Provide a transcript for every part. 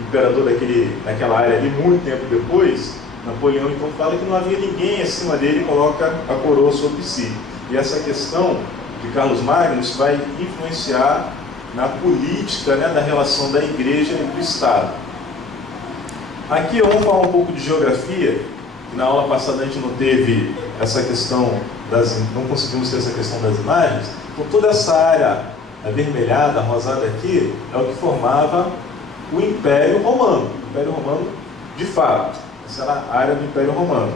imperador daquela área ali, muito tempo depois, Napoleão então fala que não havia ninguém acima dele e coloca a coroa sobre si. E essa questão de Carlos Magno vai influenciar na política, né, da relação da igreja e do Estado. Aqui vamos falar um pouco de geografia, que na aula passada a gente não teve essa questão não conseguimos ter essa questão das imagens. Então toda essa área avermelhada, rosada aqui, é o que formava o Império Romano. O Império Romano, de fato, essa era a área do Império Romano.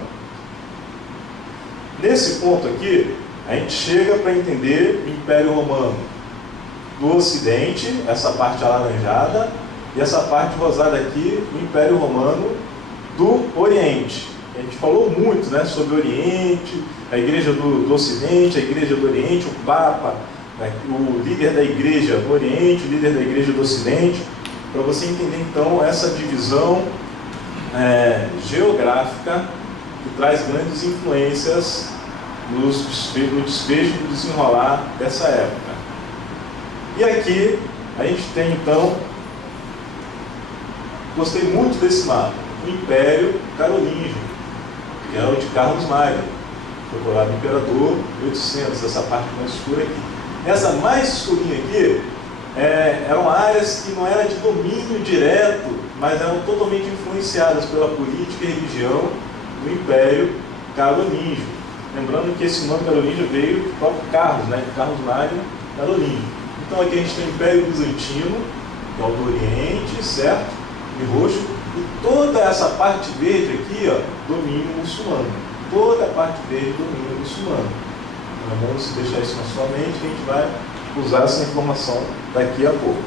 Nesse ponto aqui, a gente chega para entender o Império Romano do Ocidente, essa parte alaranjada, e essa parte rosada aqui, o Império Romano do Oriente. A gente falou muito, né, sobre o Oriente, a Igreja do Ocidente, a Igreja do Oriente, o Papa, né, o líder da Igreja do Oriente, o líder da Igreja do Ocidente, para você entender então essa divisão geográfica que traz grandes influências no desfecho do desenrolar dessa época. E aqui a gente tem então, gostei muito desse mapa, o Império Carolíngio, que é o de Carlos Magno, foi coroado imperador 800, essa parte mais escura aqui. Essa mais escurinha aqui eram áreas que não eram de domínio direto, mas eram totalmente influenciadas pela política e religião do Império Carolíngio. Lembrando que esse nome Carolíngio veio do próprio Carlos, né, de Carlos Magno Carolíngio. Então aqui a gente tem o Império Bizantino, que é o do Oriente, certo? Em roxo. E toda essa parte verde aqui, ó, domínio muçulmano. Toda a parte verde, domínio muçulmano. Então é bom você deixar isso na sua mente, que a gente vai usar essa informação daqui a pouco.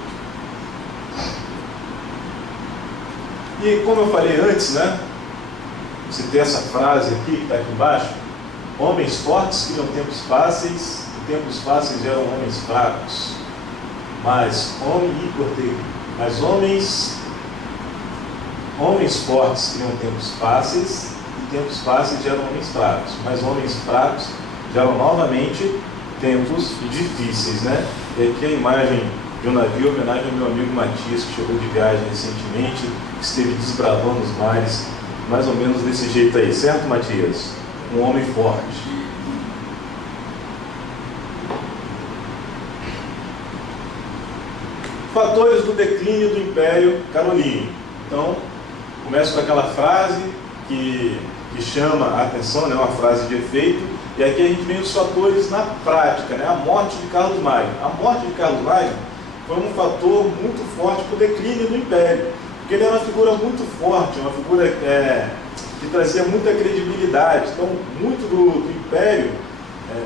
E como eu falei antes, né? Você tem essa frase aqui, que está aqui embaixo: homens fortes criam tempos fáceis, e tempos fáceis geram homens fracos. Mas homens fortes criam tempos fáceis, e tempos fáceis geram homens fracos. Mas homens fracos geram novamente tempos difíceis, né? E aqui a imagem de um navio, em homenagem ao meu amigo Matias, que chegou de viagem recentemente, que esteve desbravando os mares, mais ou menos desse jeito aí, certo, Matias? Um homem forte. Fatores do declínio do Império Carolíngio. Então, começo com aquela frase que chama a atenção, né, uma frase de efeito, e aqui a gente vem os fatores na prática, né, a morte de Carlos Magno. A morte de Carlos Magno foi um fator muito forte para o declínio do Império, porque ele era uma figura muito forte, uma figura que trazia muita credibilidade. Então, muito do Império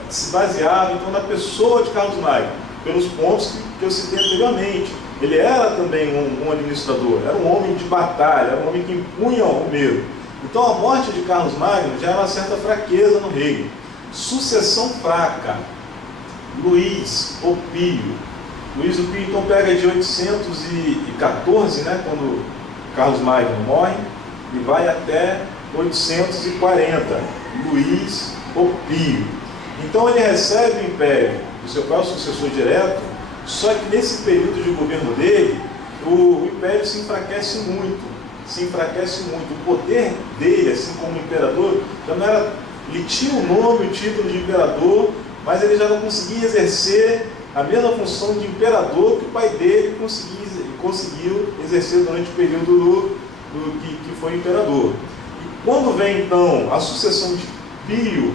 se baseava então, na pessoa de Carlos Magno, pelos pontos que eu citei anteriormente. Ele era também um administrador, era um homem de batalha, era um homem que impunha o medo. Então a morte de Carlos Magno já era uma certa fraqueza no reino. Sucessão fraca. Luís o Pio. Luís o Pio então pega de 814, né, quando Carlos Magno morre, e vai até 840. Luís o Pio. Então ele recebe o império do seu próprio sucessor direto, só que nesse período de governo dele, o império se enfraquece muito. O poder dele, assim como imperador, já não era. Ele tinha o nome, o título de imperador, mas ele já não conseguia exercer a mesma função de imperador que o pai dele conseguiu exercer durante o período que foi imperador. E quando vem então a sucessão de Pio,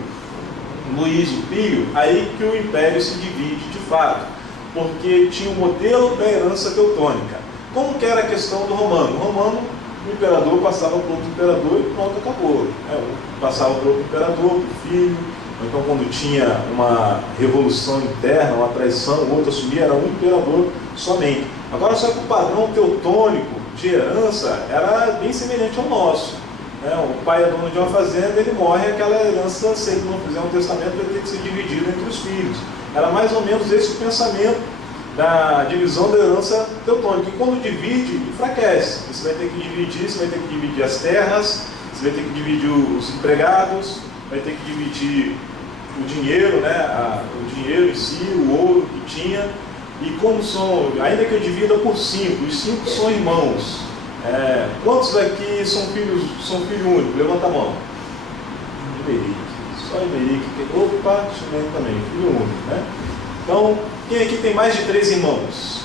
Luís o Pio, aí que o império se divide de fato, porque tinha o modelo da herança teutônica. Como que era a questão do romano? O romano, o imperador passava para outro imperador e pronto, acabou. Passava para outro imperador, para o filho. Então, quando tinha uma revolução interna, uma traição, o outro assumia, era um imperador somente. Agora, só que o padrão teutônico de herança era bem semelhante ao nosso. O pai é dono de uma fazenda, ele morre, aquela herança, se ele não fizer um testamento, vai ter que ser dividido entre os filhos. Era mais ou menos esse o pensamento da divisão da herança teutônica. E quando divide, enfraquece. Você vai ter que dividir as terras, você vai ter que dividir os empregados, vai ter que dividir o dinheiro, né? O dinheiro em si, o ouro que tinha. E como ainda que eu divida por 5, os 5 são irmãos. Quantos aqui são filho único? Levanta a mão. Iberique. Só Iberique. Opa, Chimene também, filho único, né? Então, quem aqui tem mais de 3 irmãos?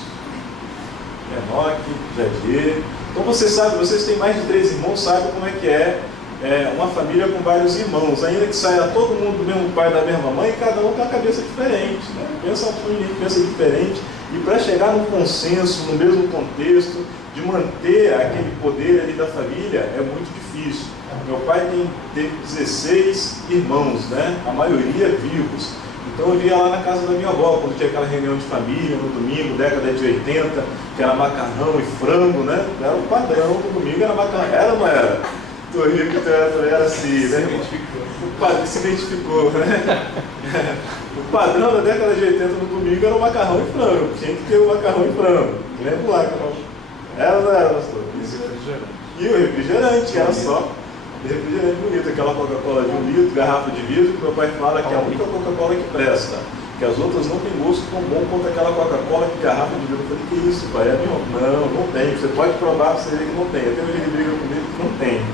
Enoque, Jadir. Então vocês têm mais de 3 irmãos, sabem como é que é uma família com vários irmãos. Ainda que saia todo mundo do mesmo pai e da mesma mãe, cada um tem uma cabeça diferente, né? Pensa diferente. E para chegar num consenso, no mesmo contexto, de manter aquele poder ali da família, é muito difícil. Meu pai teve 16 irmãos, né? A maioria vivos. Então eu ia lá na casa da minha avó, quando tinha aquela reunião de família, no domingo, década de 80, que era macarrão e frango, né? Era o padrão do domingo, era macarrão. Era ou não era? Tô rico, era assim, né? Se identificou, né? O padrão da década de 80 no domingo era o macarrão e frango. Tinha que ter o macarrão e frango. Lembra lá, era ou não era, pastor? E o refrigerante, era só refrigerante bonito, aquela Coca-Cola de 1 litro, garrafa de vidro, que meu pai fala que é a única Coca-Cola que presta, que as outras não têm gosto tão bom quanto aquela Coca-Cola que garrafa de vidro. Eu falei, que isso, pai? Não tem, você pode provar para você ver que não tem. Até hoje ele briga comigo que não tem.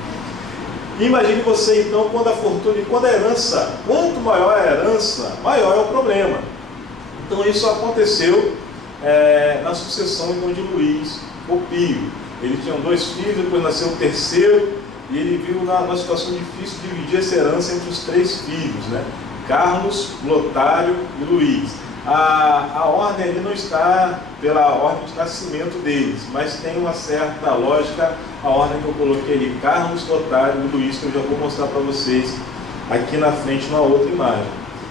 Imagine você então, quando a fortuna e quando a herança, quanto maior a herança, maior é o problema. Então isso aconteceu na sucessão então, de Luís o Pio. Ele tinha 2 filhos, depois nasceu o terceiro, e ele viu numa situação difícil de dividir essa herança entre os 3 filhos, né? Carlos, Lotário e Luís. A ordem ali não está pela ordem de nascimento deles, mas tem uma certa lógica, a ordem que eu coloquei ali, Carlos, Lotário e Luís, que eu já vou mostrar para vocês aqui na frente, numa outra imagem.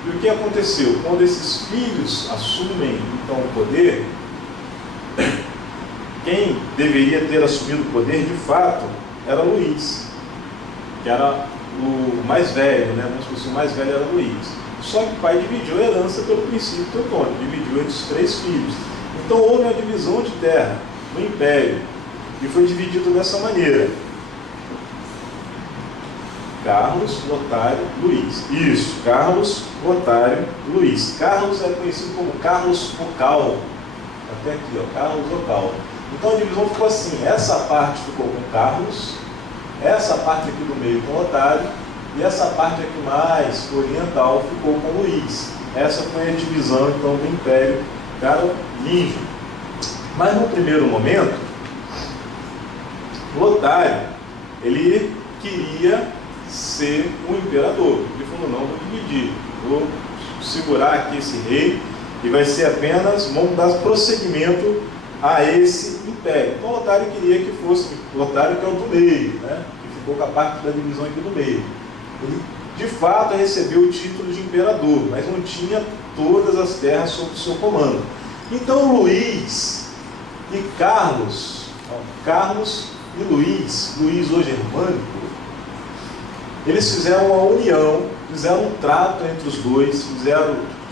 E o que aconteceu? Quando esses filhos assumem então o poder, quem deveria ter assumido o poder de fato era Luís, que era o mais velho, né? Vamos dizer, o mais velho era Luís. Só que o pai dividiu a herança pelo princípio teutônico, dividiu entre os 3 filhos. Então houve uma divisão de terra no Império, e foi dividido dessa maneira: Carlos, Lotário, Luís. Isso, Carlos, Lotário, Luís. Carlos é conhecido como Carlos Focal. Até aqui, ó, Carlos Focal. Então a divisão ficou assim: essa parte ficou com Carlos, essa parte aqui do meio com Lotário, e essa parte aqui mais oriental ficou com Luís. Essa foi a divisão então do Império Carolíngio. Mas no primeiro momento, Lotário, ele queria ser um imperador. Ele falou, não, vou dividir, vou segurar aqui esse rei, e vai ser apenas, vamos dar prosseguimento a esse império. Então Lotário queria que fosse, Lotário que é o do meio, né? Que ficou com a parte da divisão aqui do meio. Ele, de fato, recebeu o título de imperador, mas não tinha todas as terras sob o seu comando. Então Luís e Carlos e Luís hoje germânico, eles fizeram uma união, fizeram um trato entre os dois,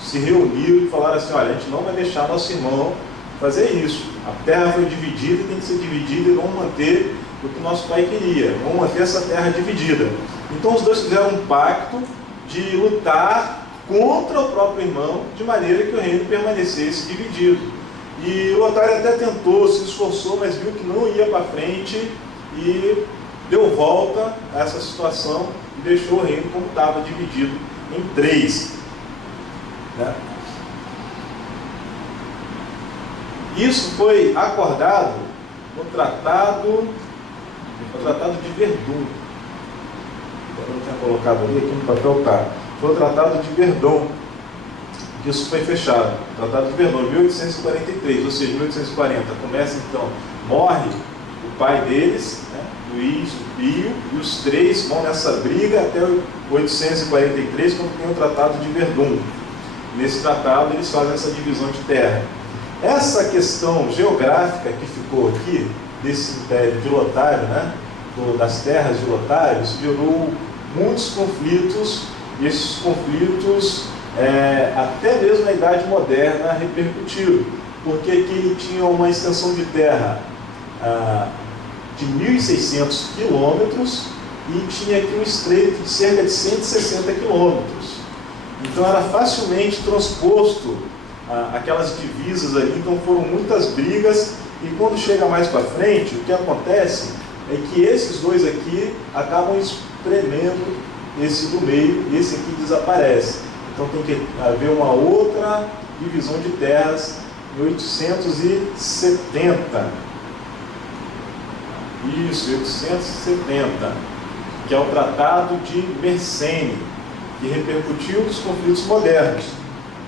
se reuniram e falaram assim, olha, a gente não vai deixar nosso irmão fazer isso. A terra foi dividida e tem que ser dividida, e vamos manter o que nosso pai queria, vamos manter essa terra dividida. Então os dois fizeram um pacto de lutar contra o próprio irmão, de maneira que o reino permanecesse dividido. E o Lotário até tentou, se esforçou, mas viu que não ia para frente e deu volta a essa situação e deixou o reino como estava, dividido em 3. Né? Isso foi acordado no Tratado de Verdun. Eu não tinha colocado ali, aqui no papel tá. Foi o Tratado de Verdun, que isso foi fechado. O Tratado de Verdun, 1843, ou seja, 1840. Começa então, morre o pai deles, né, Luís, o Pio, e os 3 vão nessa briga até 1843, quando tem o Tratado de Verdun. Nesse tratado eles fazem essa divisão de terra. Essa questão geográfica que ficou aqui, desse império de Lotário, né, das terras de Lotário, isso gerou muitos conflitos, e esses conflitos, até mesmo na Idade Moderna, repercutiram, porque aqui ele tinha uma extensão de terra de 1.600 quilômetros e tinha aqui um estreito de cerca de 160 quilômetros. Então era facilmente transposto aquelas divisas ali, então foram muitas brigas E quando chega mais para frente, o que acontece é que esses dois aqui acabam espremendo esse do meio e esse aqui desaparece. Então tem que haver uma outra divisão de terras em 870. Isso, 870, que é o Tratado de Mersenne, que repercutiu nos conflitos modernos.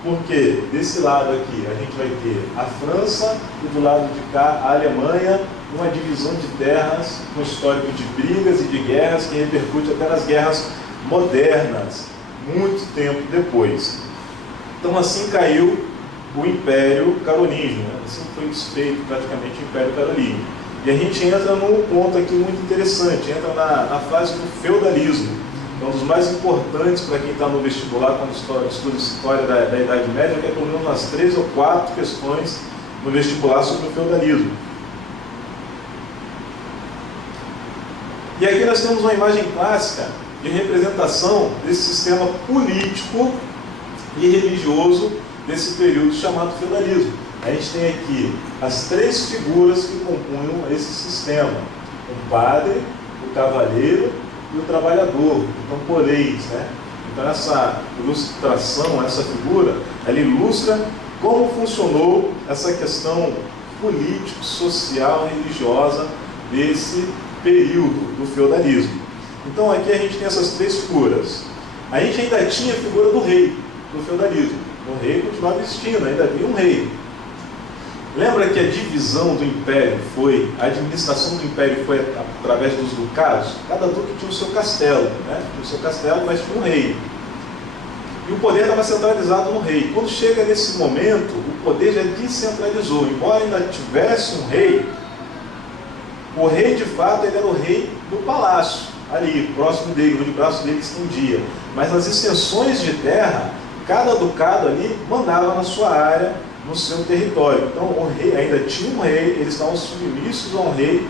Porque desse lado aqui a gente vai ter a França e do lado de cá a Alemanha, uma divisão de terras, um histórico de brigas e de guerras que repercute até nas guerras modernas, muito tempo depois. Então assim caiu o Império Carolíngio, né? Assim foi desfeito praticamente o Império Carolíngio. E a gente entra num ponto aqui muito interessante, entra na fase do feudalismo. Um dos mais importantes para quem está no vestibular, quando estuda história da Idade Média, que é pelo menos umas 3 ou 4 questões no vestibular sobre o feudalismo. E aqui nós temos uma imagem clássica de representação desse sistema político e religioso desse período chamado feudalismo. A gente tem aqui as 3 figuras que compunham esse sistema: o padre, o cavaleiro e o trabalhador, o camponês, né? Então essa ilustração, essa figura, ela ilustra como funcionou essa questão político, social, religiosa desse período do feudalismo. Então aqui a gente tem essas 3 figuras. A gente ainda tinha a figura do rei no feudalismo. O rei continuava existindo, ainda havia um rei. Lembra que a divisão do império a administração do império foi através dos ducados? Cada duque tinha o seu castelo, né? Tinha o seu castelo, mas tinha um rei. E o poder estava centralizado no rei. Quando chega nesse momento, o poder já descentralizou. Embora ainda tivesse um rei, o rei de fato ele era o rei do palácio, ali, próximo dele, onde o braço dele estendia. Mas nas extensões de terra, cada ducado ali mandava na sua área, no seu território. Então o rei ainda tinha um rei, eles estavam submissos a um rei,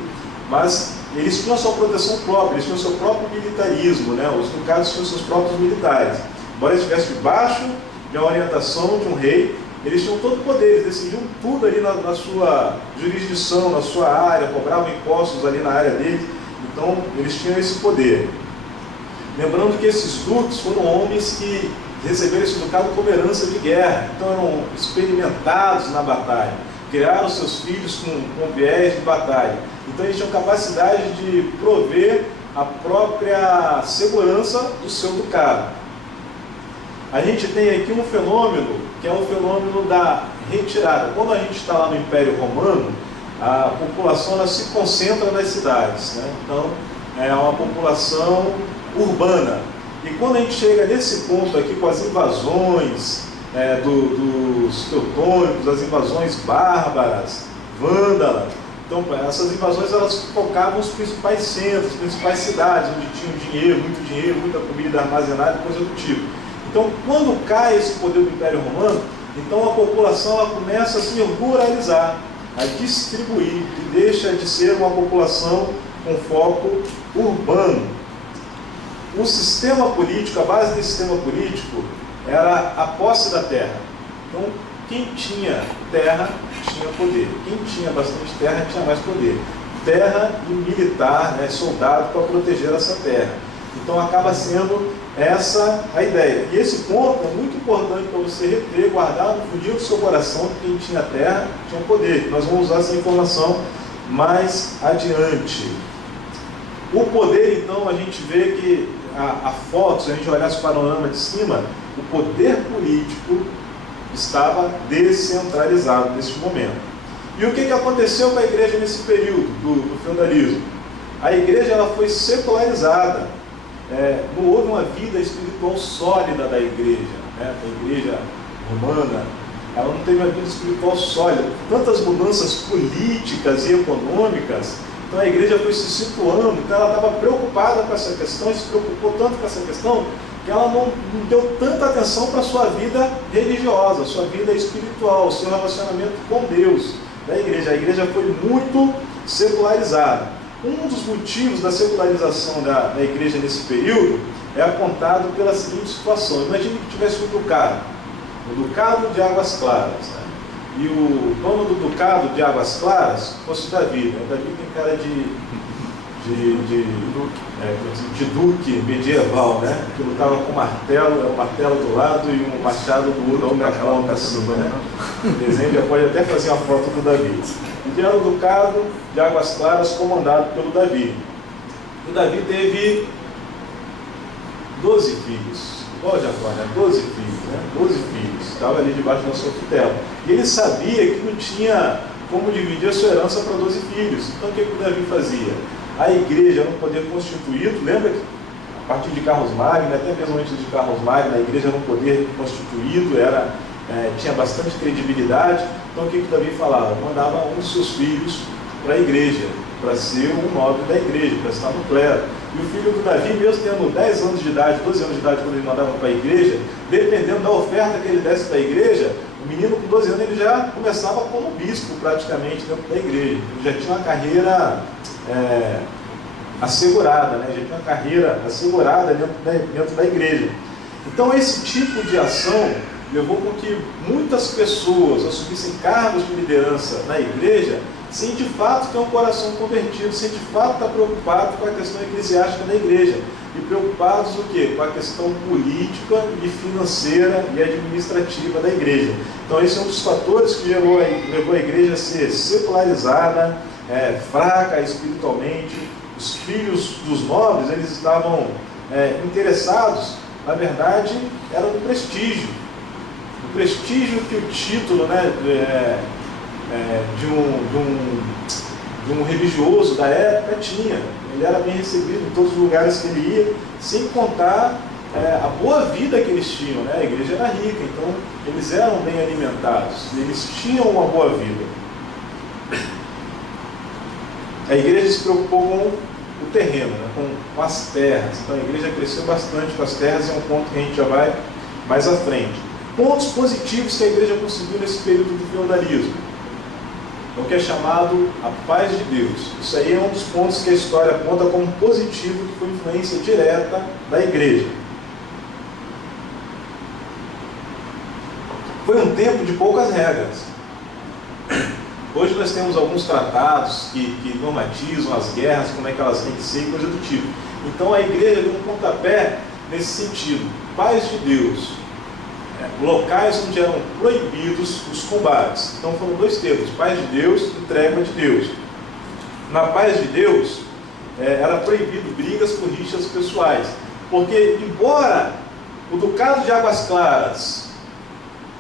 mas eles tinham a sua proteção própria, eles tinham o seu próprio militarismo, né? Os ducados tinham seus próprios militares. Embora eles estivessem debaixo da orientação de um rei, eles tinham todo o poder, eles decidiam tudo ali na sua jurisdição, na sua área, cobravam impostos ali na área deles, então eles tinham esse poder. Lembrando que esses duques foram homens que receberam esse ducado como herança de guerra, então eram experimentados na batalha, criaram seus filhos com viés de batalha, então eles tinham capacidade de prover a própria segurança do seu ducado. A gente tem aqui um fenômeno, que é o fenômeno da retirada. Quando a gente está lá no Império Romano, a população ela se concentra nas cidades, né? Então é uma população urbana. E quando a gente chega nesse ponto aqui com as invasões dos teutônicos, as invasões bárbaras, vândalas, então essas invasões elas focavam os principais centros, as principais cidades, onde tinham dinheiro, muita comida armazenada e coisa do tipo. Então quando cai esse poder do Império Romano, então a população ela começa a se ruralizar, a distribuir, e deixa de ser uma população com foco urbano. O sistema político, a base desse sistema político era a posse da terra. Então, quem tinha terra tinha poder. Quem tinha bastante terra tinha mais poder. Terra e militar, né, soldado para proteger essa terra. Então, acaba sendo essa a ideia. E esse ponto é muito importante para você reter, guardar no fundinho do seu coração que quem tinha terra tinha poder. Nós vamos usar essa informação mais adiante. O poder, então, a gente vê que a foto, se a gente olhar esse panorama de cima, o poder político estava descentralizado nesse momento. E o que aconteceu com a igreja nesse período do feudalismo? A igreja ela foi secularizada. Não houve uma vida espiritual sólida da igreja, né? A igreja romana, ela não teve uma vida espiritual sólida. Tantas mudanças políticas e econômicas. Então a igreja foi se situando, então ela estava preocupada com essa questão, e se preocupou tanto com essa questão, que ela não deu tanta atenção para a sua vida religiosa, sua vida espiritual, seu relacionamento com Deus da igreja. A igreja foi muito secularizada. Um dos motivos da secularização da igreja nesse período é apontado pela seguinte situação: imagine que tivesse um ducado, o ducado de Águas Claras, né? e o dono do ducado de Águas Claras fosse Davi. Né? Davi tem cara de duque medieval, né? Que lutava com um martelo do lado e um machado do outro na ponta, assim, né? O desenho já pode até fazer uma foto do Davi. E era o ducado de Águas Claras comandado pelo Davi. O Davi teve 12 filhos. Igual Jacó, né? 12 filhos, né? 12 filhos. Estava ali debaixo da sua tutela. E ele sabia que não tinha como dividir a sua herança para 12 filhos. Então o que o Davi fazia? A igreja era um poder constituído, lembra que a partir de Carlos Magno, até mesmo antes de Carlos Magno, a igreja era um poder constituído, tinha bastante credibilidade. Então o que Davi falava? Mandava um dos seus filhos para a igreja, para ser um nobre da igreja, para estar no clero. E o filho do Davi, mesmo tendo 10 anos de idade, 12 anos de idade, quando ele mandava para a igreja, dependendo da oferta que ele desse para a igreja, o menino com 12 anos ele já começava como bispo praticamente dentro da igreja. Ele já tinha uma carreira assegurada, né? Já tinha uma carreira assegurada dentro da igreja. Então esse tipo de ação levou com que muitas pessoas assumissem cargos de liderança na igreja sem de fato ter um coração convertido, sem de fato estar preocupado com a questão eclesiástica da igreja, e preocupados o quê? Com a questão política e financeira e administrativa da igreja. Então esse é um dos fatores que levou a igreja a ser secularizada, fraca espiritualmente. Os filhos dos nobres, eles estavam interessados, na verdade, era no prestígio. O prestígio que o título, né, de um religioso da época tinha. Ele era bem recebido em todos os lugares que ele ia, sem contar a boa vida que eles tinham, né? A igreja era rica, então eles eram bem alimentados, eles tinham uma boa vida. A igreja se preocupou com o terreno, né? com as terras. Então a igreja cresceu bastante com as terras, é um ponto que a gente já vai mais à frente. Pontos positivos que a igreja conseguiu nesse período do feudalismo. O que é chamado a paz de Deus. Isso aí é um dos pontos que a história aponta como positivo, que foi influência direta da igreja. Foi um tempo de poucas regras. Hoje nós temos alguns tratados que normatizam as guerras, como é que elas têm que ser e coisa do tipo. Então a igreja deu um pontapé nesse sentido. Paz de Deus. Locais onde eram proibidos os combates. Então foram dois termos, paz de Deus e trégua de Deus. Na paz de Deus, era proibido brigas por rixas pessoais. Porque, embora o ducado de Águas Claras,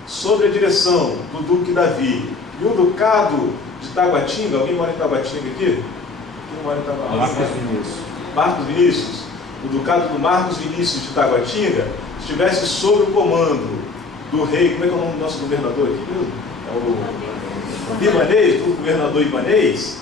sob a direção do duque Davi, e o ducado de Taguatinga, alguém mora em Taguatinga aqui? Quem mora em Taguatinga? Marcos Vinícius. Marcos Vinícius. O ducado do Marcos Vinícius de Taguatinga estivesse sob o comando do rei, como é que é o nome do nosso governador aqui mesmo? É o Ibanez, do governador Ibanez.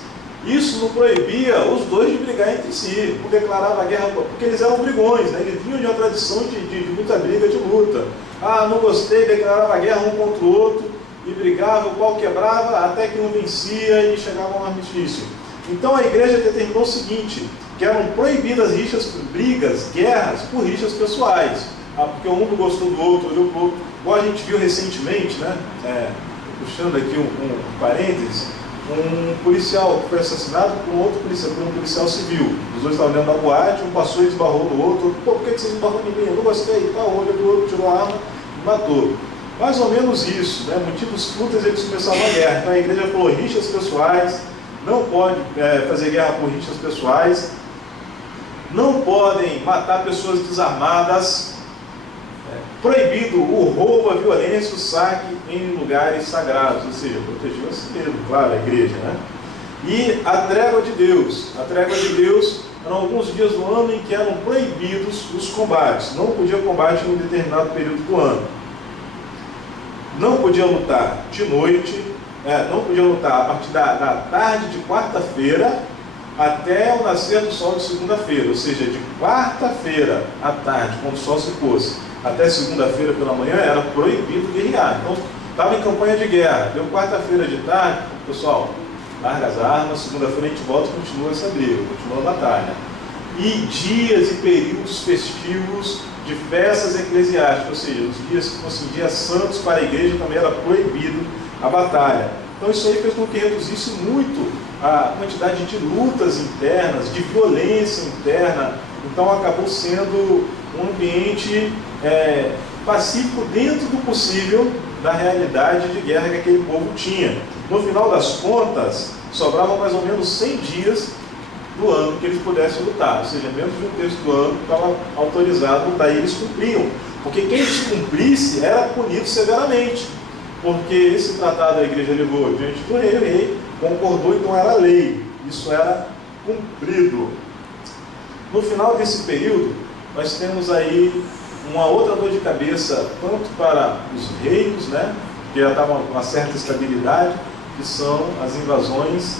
Isso não proibia os dois de brigar entre si, não declarava guerra, porque eles eram brigões, né? Eles vinham de uma tradição de muita briga, de luta. Ah, não gostei, declarava guerra um contra o outro, e brigava, o pau quebrava, até que um vencia e chegava a um armistício. Então a igreja determinou o seguinte, que eram proibidas rixas, brigas, guerras, por rixas pessoais. Porque um não gostou do outro, olhou para o outro. Igual a gente viu recentemente, né? Puxando aqui um parênteses, um policial que foi assassinado por um policial civil. Os dois estavam dentro da boate, um passou e esbarrou no outro. Pô, por que vocês esbarrou em mim? Eu não gostei, tá, olho do outro, tirou a arma e matou. Mais ou menos isso, né? Motivos fúteis, eles começaram a guerra. Então a igreja falou rixas pessoais, não pode fazer guerra por rixas pessoais, não podem matar pessoas desarmadas, proibido o roubo, a violência, o saque em lugares sagrados, ou seja, protegeu a si mesmo, claro, a igreja, né? E a trégua de Deus. A trégua de Deus eram alguns dias do ano em que eram proibidos os combates. Não podia combate em um determinado período do ano. Não podia lutar de noite, não podia lutar a partir da tarde de quarta-feira até o nascer do sol de segunda-feira, ou seja, de quarta-feira à tarde, quando o sol se pôs, até segunda-feira pela manhã, era proibido guerrear. Então, estava em campanha de guerra, deu quarta-feira de tarde, pessoal, larga as armas, segunda-feira a gente volta e continua essa briga, continua a batalha. E dias e períodos festivos de festas eclesiásticas, ou seja, os dias que fossem dias santos para a igreja, também era proibido a batalha. Então isso aí fez com que reduzisse muito a quantidade de lutas internas, de violência interna. Então acabou sendo um ambiente pacífico dentro do possível da realidade de guerra que aquele povo tinha. No final das contas, sobravam mais ou menos 100 dias do ano que eles pudessem lutar, ou seja, menos de um terço do ano estava autorizado a lutar, e eles cumpriam, porque quem descumprisse era punido severamente, porque esse tratado a igreja levou diante do rei, o rei concordou, então era lei, isso era cumprido. No final desse período, nós temos aí uma outra dor de cabeça, tanto para os reinos, né, que já estavam com uma certa estabilidade, que são as invasões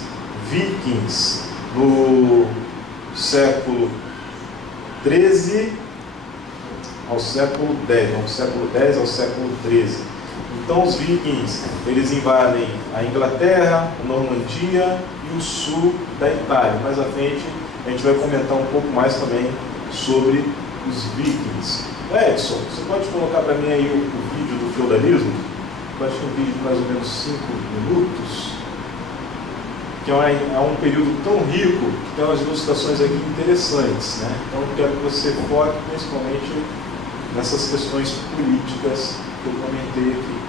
vikings, no século XIII ao século X, do século X ao século XIII. Então os vikings, eles invadem a Inglaterra, a Normandia e o sul da Itália. Mais à frente a gente vai comentar um pouco mais também sobre os vikings. Edson, você pode colocar para mim aí o vídeo do feudalismo? Eu acho que é um vídeo de mais ou menos 5 minutos, que é um período tão rico, que tem umas ilustrações aqui interessantes, né? Então eu quero que você foque principalmente nessas questões políticas que eu comentei aqui.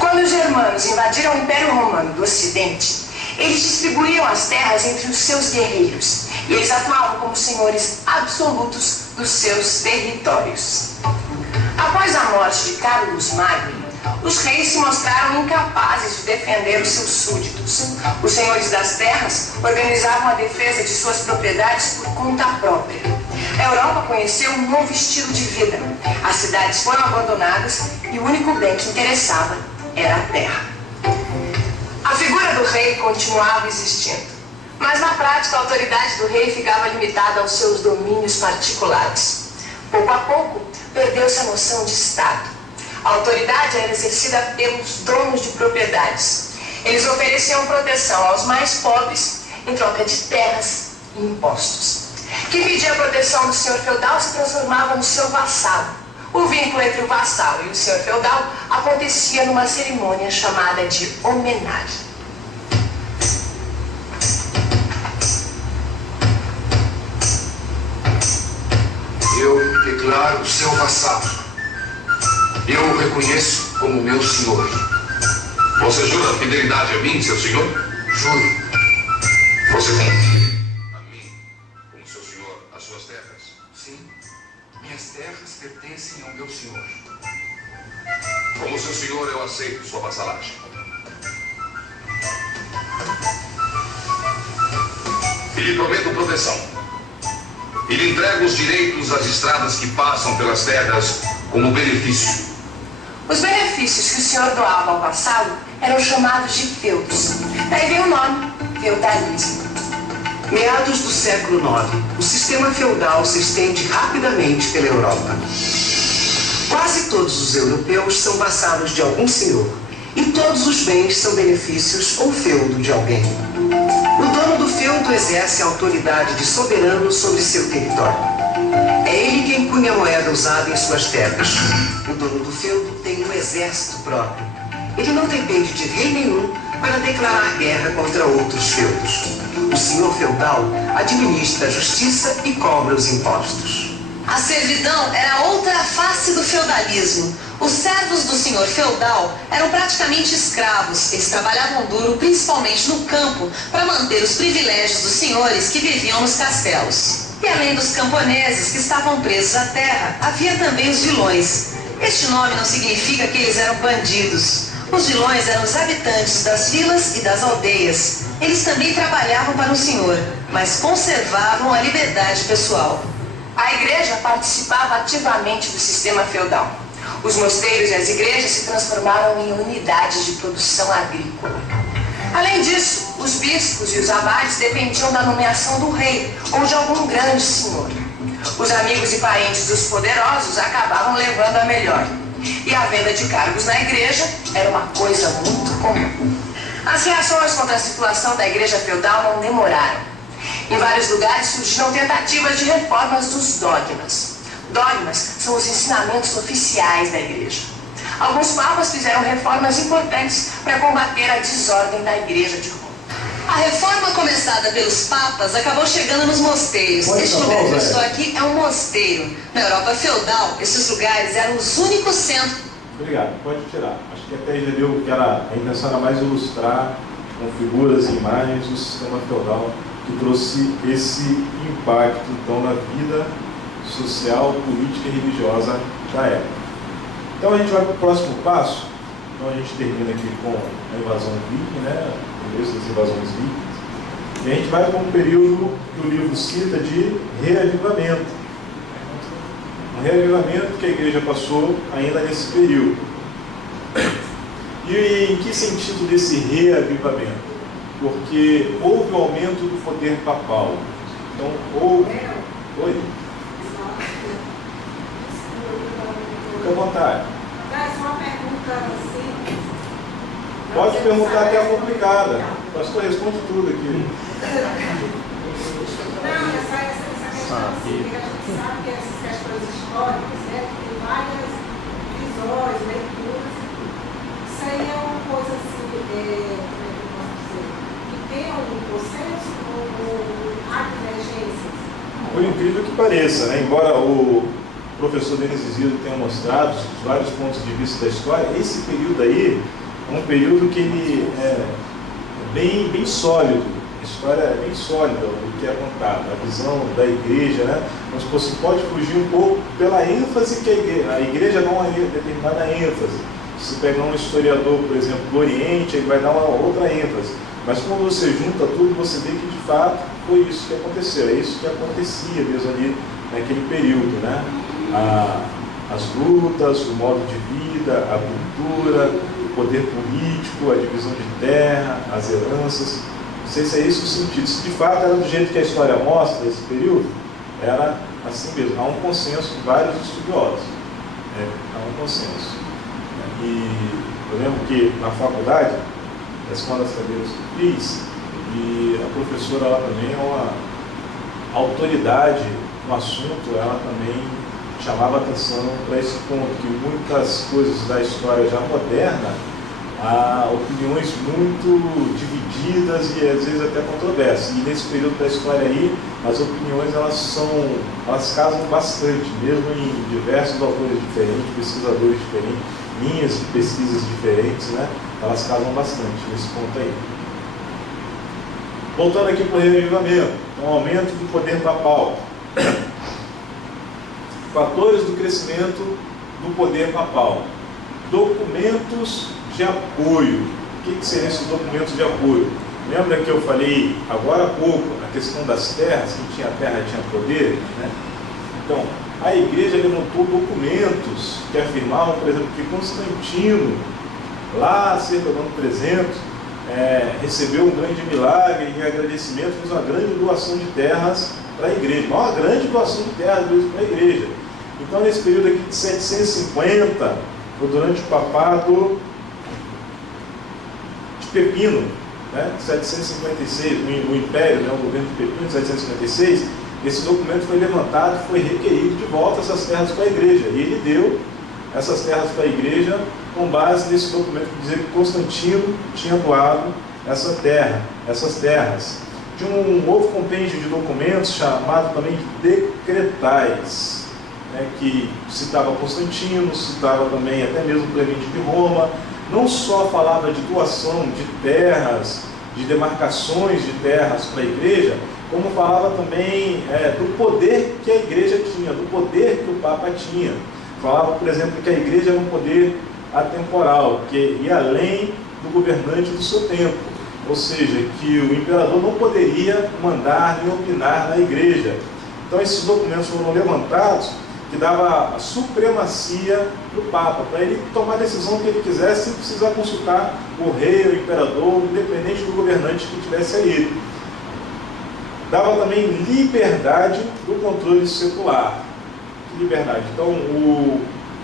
Quando os germanos invadiram o Império Romano do Ocidente, eles distribuíam as terras entre os seus guerreiros, e eles atuavam como senhores absolutos dos seus territórios. Após a morte de Carlos Magno, os reis se mostraram incapazes de defender os seus súditos. Os senhores das terras organizavam a defesa de suas propriedades por conta própria. A Europa conheceu um novo estilo de vida. As cidades foram abandonadas e o único bem que interessava era a terra. A figura do rei continuava existindo, mas na prática a autoridade do rei ficava limitada aos seus domínios particulares. Pouco a pouco, perdeu-se a noção de Estado. A autoridade era exercida pelos donos de propriedades. Eles ofereciam proteção aos mais pobres em troca de terras e impostos. Quem pedia a proteção do senhor feudal se transformava no seu vassalo. O vínculo entre o vassalo e o senhor feudal acontecia numa cerimônia chamada de homenagem. Eu declaro seu vassalo. Eu o reconheço como meu senhor. Você jura fidelidade a mim, seu senhor? Juro. Você confia a mim como seu senhor as suas terras? Sim. Minhas terras pertencem ao meu senhor. Como seu senhor, eu aceito sua vassalagem. E lhe prometo proteção. E lhe entrego os direitos às estradas que passam pelas terras como benefício. Os benefícios que o senhor doava ao vassalo eram chamados de feudos. Daí vem o nome, feudalismo. Meados do século IX, o sistema feudal se estende rapidamente pela Europa. Quase todos os europeus são vassalos de algum senhor, e todos os bens são benefícios ou feudo de alguém. O dono do feudo exerce a autoridade de soberano sobre seu território. É ele quem cunha a moeda usada em suas terras. O dono do feudo tem um exército próprio. Ele não depende de rei nenhum para declarar guerra contra outros feudos. O senhor feudal administra a justiça e cobra os impostos. A servidão era outra face do feudalismo. Os servos do senhor feudal eram praticamente escravos. Eles trabalhavam duro, principalmente no campo, para manter os privilégios dos senhores que viviam nos castelos. E além dos camponeses que estavam presos à terra, havia também os vilões. Este nome não significa que eles eram bandidos. Os vilões eram os habitantes das vilas e das aldeias. Eles também trabalhavam para o senhor, mas conservavam a liberdade pessoal. A igreja participava ativamente do sistema feudal. Os mosteiros e as igrejas se transformaram em unidades de produção agrícola. Além disso, os bispos e os abades dependiam da nomeação do rei ou de algum grande senhor. Os amigos e parentes dos poderosos acabavam levando a melhor. E a venda de cargos na igreja era uma coisa muito comum. As reações contra a situação da igreja feudal não demoraram. Em vários lugares surgiram tentativas de reformas dos dogmas. Dogmas são os ensinamentos oficiais da Igreja. Alguns papas fizeram reformas importantes para combater a desordem da Igreja de Roma. A reforma começada pelos papas acabou chegando nos mosteiros. Este lugar que eu estou aqui é um mosteiro. Na Europa feudal, esses lugares eram os únicos centros. Obrigado, pode tirar. Acho que até já deu que a intenção era mais ilustrar com figuras e imagens o sistema feudal que trouxe esse impacto então na vida social, política e religiosa da época. Então a gente vai para o próximo passo. Então a gente termina aqui com a invasão viking, né? O começo das invasões vikings. E a gente vai para um período que o livro cita de reavivamento. Um reavivamento que a igreja passou ainda nesse período. E em que sentido desse reavivamento? Porque houve o aumento do poder papal. Então houve. Oi? Fique à vontade. Uma pergunta simples. Pode perguntar até a complicada. O pastor responde tudo aqui. Não, essa questão assim, a gente sabe que essas questões históricas, né, tem várias visões, leituras. Isso aí é uma coisa assim, como é que eu posso dizer? Que tem algum consenso ou há divergências? Por incrível que pareça, né? Embora o professor Denis Isidro tenha mostrado os vários pontos de vista da história, esse período aí é um período que ele é bem sólido. A história é bem sólida do que é contado, a visão da igreja, né? Mas você pode fugir um pouco pela ênfase que a igreja dá uma determinada ênfase. Se pegar um historiador, por exemplo, do Oriente, ele vai dar uma outra ênfase. Mas quando você junta tudo, você vê que de fato foi isso que aconteceu, é isso que acontecia mesmo ali naquele período, né? As lutas, o modo de vida, a cultura, o poder político, a divisão de terra, as heranças. Não sei se é esse o sentido. Se de fato era do jeito que a história mostra esse período, era assim mesmo. Há um consenso de vários estudiosos. Há um consenso. E eu lembro que na faculdade, na Escola das Cadeiras que eu fiz, e a professora ela também é uma autoridade no assunto, ela também chamava atenção para esse ponto, que muitas coisas da história já moderna há opiniões muito divididas e às vezes até controversas. E nesse período da história aí, as opiniões elas casam bastante, mesmo em diversos autores diferentes, pesquisadores diferentes, linhas de pesquisas diferentes, né? Elas casam bastante nesse ponto aí. Voltando aqui para o reavivamento, um aumento do poder papal. Fatores do crescimento do poder papal. Documentos de apoio. O que seriam esses documentos de apoio? Lembra que eu falei agora há pouco a questão das terras, quem tinha terra tinha poder, né? Então, a igreja levantou documentos que afirmavam, por exemplo, que Constantino, lá cerca do ano 300, recebeu um grande milagre e agradecimento, fez uma grande doação de terras para a igreja, uma grande doação de terras para a igreja. Então, nesse período aqui de 750, foi durante o papado de Pepino, né, 756, o Império, né, o governo de Pepino, de 756, esse documento foi levantado, foi requerido de volta essas terras para a igreja. E ele deu essas terras para a igreja com base nesse documento que dizia que Constantino tinha doado essas terras. Tinha um outro compêndio de documentos chamado também de decretais, né, que citava Constantino, citava também até mesmo o Clemente de Roma. Não só falava de doação de terras, de demarcações de terras para a igreja, como falava também do poder que a igreja tinha, do poder que o Papa tinha. Falava, por exemplo, que a igreja era um poder atemporal, que ia além do governante do seu tempo. Ou seja, que o imperador não poderia mandar nem opinar na igreja. Então esses documentos foram levantados, que dava a supremacia do Papa, para ele tomar a decisão que ele quisesse, sem precisar consultar o rei, o imperador, independente do governante que tivesse ali. Dava também liberdade do controle secular. Liberdade. Então, o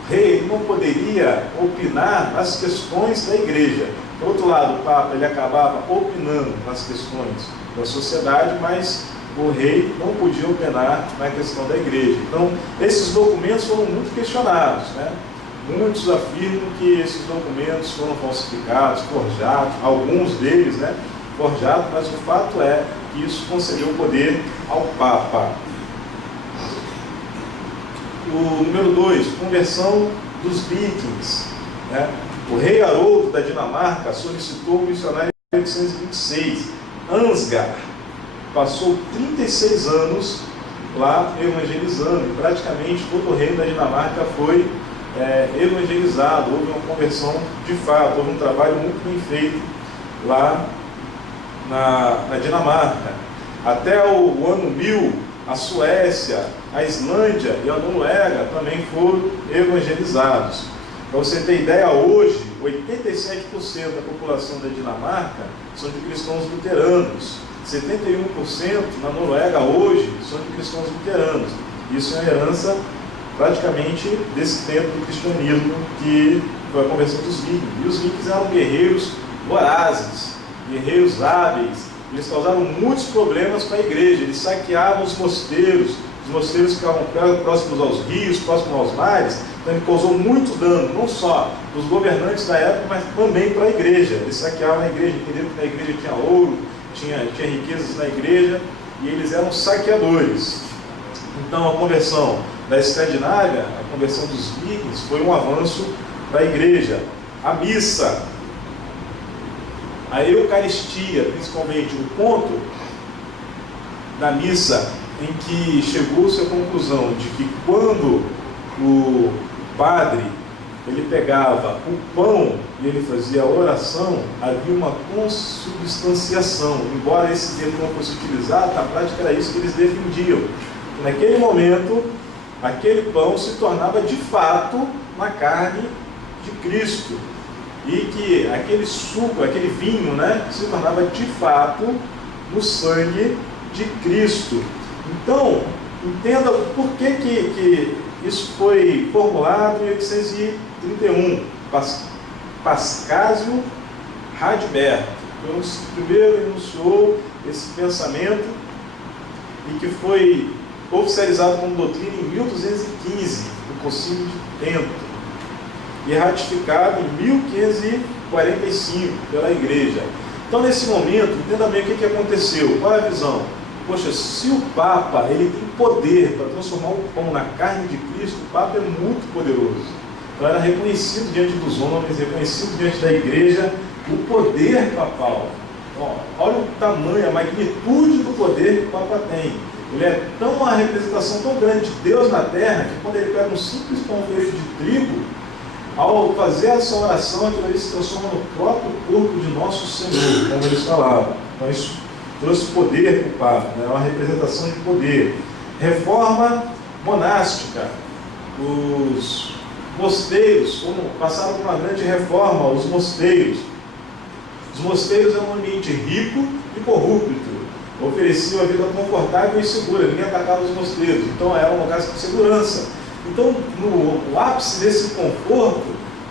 rei não poderia opinar nas questões da igreja. Por outro lado, o Papa ele acabava opinando nas questões da sociedade, mas o rei não podia opinar na questão da igreja. Então, esses documentos foram muito questionados, né? Muitos afirmam que esses documentos foram falsificados, forjados, alguns deles, né, forjados, mas o fato é que isso concedeu poder ao Papa. O número 2, conversão dos vikings, né? O rei Haroldo da Dinamarca solicitou o missionário em 1826, Ansgar. Passou 36 anos lá evangelizando, e praticamente todo o reino da Dinamarca foi evangelizado, houve uma conversão de fato, houve um trabalho muito bem feito lá na Dinamarca. Até o ano 1000, a Suécia, a Islândia e a Noruega também foram evangelizados. Para você ter ideia, hoje, 87% da população da Dinamarca são de cristãos luteranos. 71% na Noruega hoje são de cristãos luteranos. Isso é uma herança praticamente desse tempo do cristianismo, que foi a conversão dos vikings. E os vikings eram guerreiros vorazes, guerreiros hábeis. Eles causaram muitos problemas para a igreja. Eles saqueavam os mosteiros ficavam próximos aos rios, próximos aos mares. Então ele causou muito dano, não só para os governantes da época, mas também para a igreja. Eles saqueavam a igreja, entenderam que na igreja tinha ouro, tinha riquezas na igreja, e eles eram saqueadores. Então a conversão da Escandinávia, a conversão dos vikings, foi um avanço para a igreja. A missa, a Eucaristia, principalmente, o ponto da missa em que chegou-se à conclusão de que quando o padre ele pegava o pão e ele fazia a oração, havia uma consubstanciação. Embora esse termo não fosse utilizado, na prática era isso que eles defendiam. Naquele momento, aquele pão se tornava de fato uma carne de Cristo, e que aquele suco, aquele vinho, né, se tornava de fato no sangue de Cristo. Então, entenda por que isso foi formulado em 1831. Pascasio Radbert foi o primeiro enunciou esse pensamento, e que foi oficializado como doutrina em 1215, no Concílio de Trento, e ratificado em 1545 pela Igreja. Então, nesse momento, entenda bem o que aconteceu. Qual é a visão? Poxa, se o Papa ele tem poder para transformar o pão na carne de Cristo, o Papa é muito poderoso. Então, era reconhecido diante dos homens, reconhecido diante da Igreja, o poder papal. Então, olha o tamanho, a magnitude do poder que o Papa tem. Ele é uma representação tão grande de Deus na terra, que quando ele pega um simples pão feito de trigo, ao fazer essa oração, aquilo ali se transforma no próprio corpo de nosso Senhor, como eles falavam. Então isso trouxe poder para o Papa, né? Uma representação de poder. Reforma monástica. Os mosteiros passaram por uma grande reforma, os mosteiros. Os mosteiros eram um ambiente rico e corrupto. Ofereciam a vida confortável e segura, ninguém atacava os mosteiros. Então era um lugar de segurança. Então, no ápice desse conforto,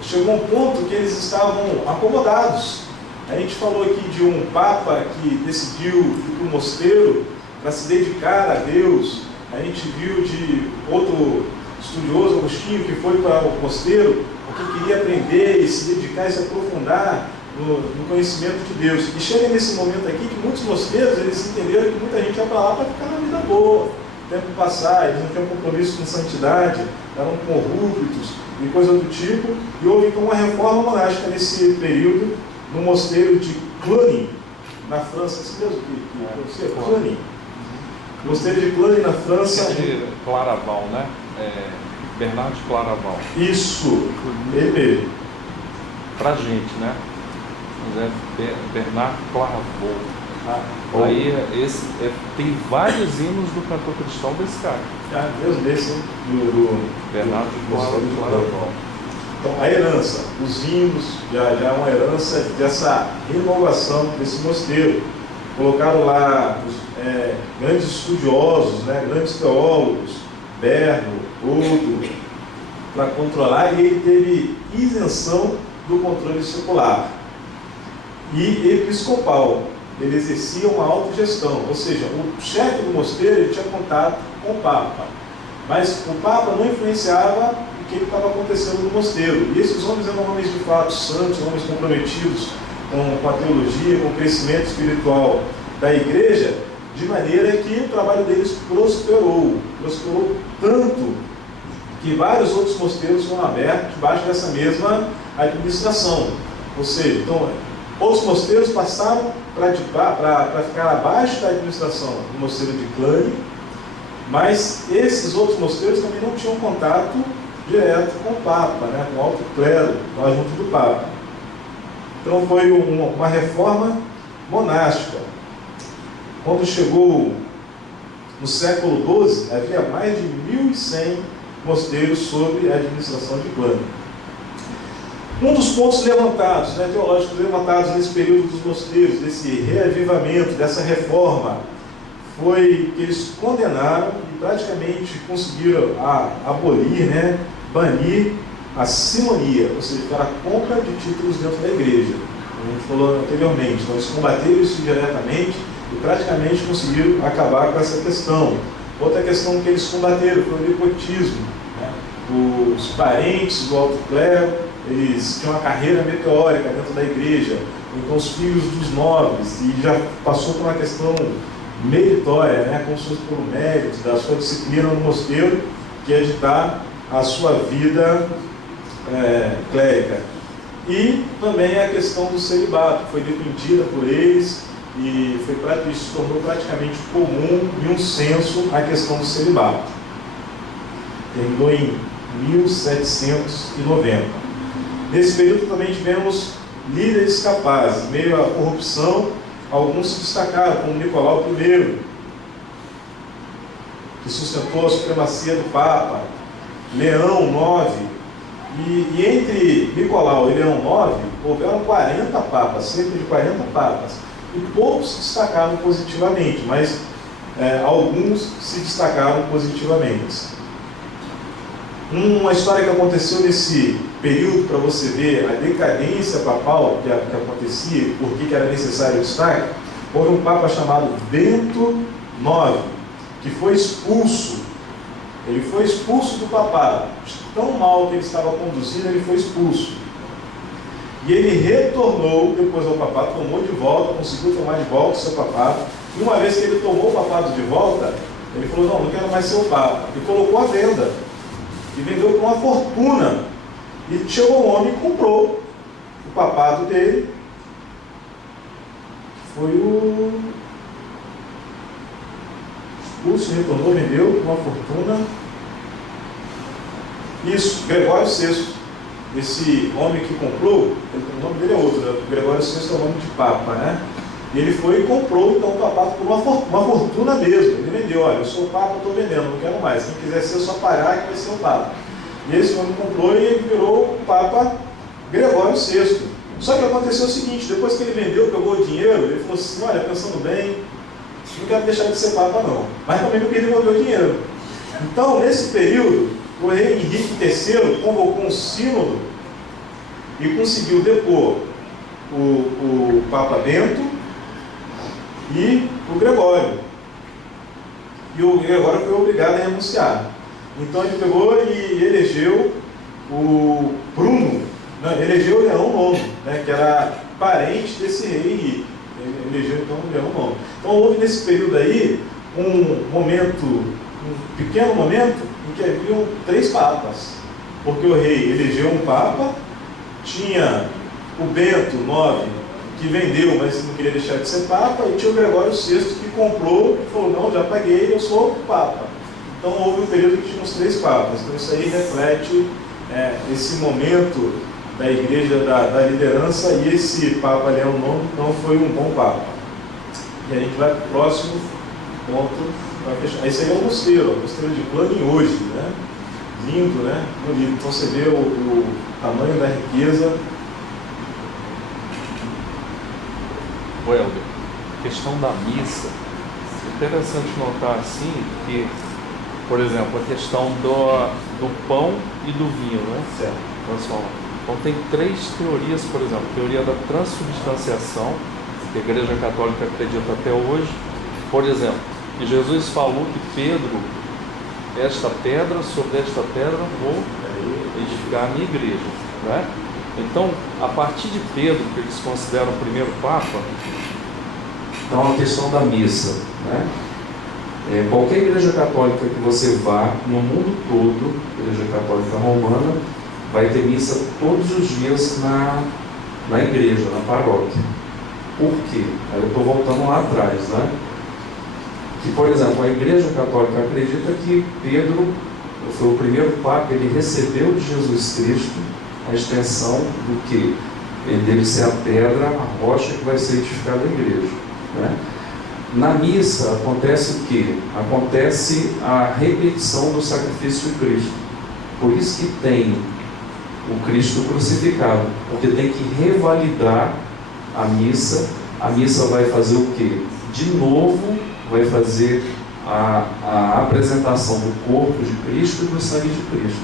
chegou um ponto que eles estavam acomodados. A gente falou aqui de um Papa que decidiu ir para o mosteiro para se dedicar a Deus. A gente viu de outro estudioso, Agostinho, que foi para o mosteiro porque queria aprender e se dedicar e se aprofundar no conhecimento de Deus. E chega nesse momento aqui que muitos mosteiros, eles entenderam que muita gente ia para lá para ficar na vida boa. O tempo passar, eles não tinham compromisso com santidade, eram corruptos e coisa do tipo, e houve então uma reforma monástica nesse período no mosteiro de Cluny, na França. Assim mesmo que Cluny. O mosteiro de Cluny, na França. De Claraval, né? Bernardo de Claraval. Isso, ele mesmo. Pra gente, né? Mas é Bernardo Claraval. Aí tem vários hinos do cantor cristão desse cara. Mesmo desse, do Bernardo de Claraval. Então, a herança, os hinos, já é uma herança dessa renovação desse mosteiro. Colocaram lá grandes estudiosos, né, grandes teólogos, Berno, Odo, para controlar, e ele teve isenção do controle secular. E episcopal. ele exercia uma autogestão, ou seja, o chefe do mosteiro ele tinha contato com o Papa, mas o Papa não influenciava o que estava acontecendo no mosteiro. E esses homens eram homens de fato santos, homens comprometidos com a teologia, com o crescimento espiritual da igreja, de maneira que o trabalho deles prosperou tanto que vários outros mosteiros foram abertos debaixo dessa mesma administração. Ou seja, então, outros mosteiros passaram para ficar abaixo da administração do mosteiro de Cluny, mas esses outros mosteiros também não tinham contato direto com o Papa, né, com o alto clero, lá junto do Papa. Então foi uma reforma monástica. Quando chegou no século XII, havia mais de 1.100 mosteiros sob a administração de Cluny. Um dos pontos levantados, teológicos levantados nesse período dos mosteiros, desse reavivamento, dessa reforma, foi que eles condenaram e praticamente conseguiram abolir, banir a simonia, ou seja, a compra de títulos dentro da igreja. A gente falou anteriormente, então eles combateram isso diretamente e praticamente conseguiram acabar com essa questão. Outra questão que eles combateram foi o nepotismo. Os parentes do alto clero, eles tinham uma carreira meteórica dentro da igreja, então os filhos dos nobres, e já passou por uma questão meritória, como se fosse por um mérito da sua disciplina no mosteiro, que é ditar a sua vida clérica. E também a questão do celibato, foi defendida por eles, e isso se tornou praticamente comum em um censo a questão do celibato. Terminou em 1790. Nesse período também tivemos líderes capazes, meio à corrupção, alguns se destacaram, como Nicolau I, que sustentou a supremacia do Papa, Leão IX, e entre Nicolau e Leão IX, houveram 40 papas, cerca de 40 papas, e poucos se destacaram positivamente, mas alguns se destacaram positivamente. Uma história que aconteceu nesse período, para você ver a decadência papal que acontecia, por que era necessário o destaque, houve um papa chamado Bento IX, que foi expulso. Ele foi expulso do papado. Tão mal que ele estava conduzindo, ele foi expulso. E ele retornou depois ao papado, tomou de volta, conseguiu tomar de volta o seu papado. E uma vez que ele tomou o papado de volta, ele falou, não quero mais ser o papa. E colocou à venda. E vendeu por uma fortuna. E chegou um homem e comprou o papado dele. Foi o expulso, retornou, vendeu por uma fortuna. Isso, Gregório VI. Esse homem que comprou, o nome dele é outro, Gregório VI é o nome de Papa, E ele foi e comprou então o papado por uma fortuna mesmo. Ele vendeu, olha, eu sou o Papa, estou vendendo, não quero mais. Quem quiser ser, só parar que vai ser o Papa. E esse homem comprou e ele virou o Papa Gregório VI. Só que aconteceu o seguinte, depois que ele vendeu, pegou o dinheiro, ele falou assim, olha, pensando bem, não quero deixar de ser Papa não, mas também não queria devolver o dinheiro. Então, nesse período, o rei Henrique III convocou um sínodo e conseguiu depor o Papa Bento e o Gregório. E o Gregório foi obrigado a renunciar. Então ele pegou e elegeu o Bruno, elegeu o Leão IX, que era parente desse rei Henrique. Ele elegeu então o Leão IX. Então houve nesse período aí um pequeno momento em que haviam 3 papas. Porque o rei elegeu um papa, tinha o Bento IX, que vendeu, mas não queria deixar de ser papa, e tinha o Gregório VI, que comprou e falou, não, já paguei, eu sou o papa. Então houve um período que tinha os 3 papas. Então isso aí reflete esse momento da igreja, da liderança, e esse Papa Leão IX não foi um bom papa. E a gente vai para o próximo ponto. Esse aí é o mosteiro de Cluny hoje, lindo, bonito. Então você vê o tamanho da riqueza. Welder, questão da missa, é interessante notar assim que, por exemplo, a questão do pão e do vinho, Certo. Então tem 3 teorias, por exemplo, teoria da transubstanciação, que a Igreja Católica acredita até hoje. Por exemplo, que Jesus falou que Pedro, esta pedra, sobre esta pedra vou edificar a minha igreja, né? Então, a partir de Pedro, que eles consideram o primeiro Papa, então a questão da missa, né? Qualquer igreja católica que você vá, no mundo todo, Igreja Católica Romana, vai ter missa todos os dias na igreja, na paróquia. Por quê? Aí eu estou voltando lá atrás, né? Que, por exemplo, a Igreja Católica acredita que Pedro foi o primeiro Papa, ele recebeu de Jesus Cristo a extensão do que? Dele ser a pedra, a rocha que vai ser edificada a igreja, né? Na missa acontece o quê? Acontece a repetição do sacrifício de Cristo. Por isso que tem o Cristo crucificado, porque tem que revalidar a missa. A missa vai fazer o quê? De novo, vai fazer a apresentação do corpo de Cristo e do sangue de Cristo.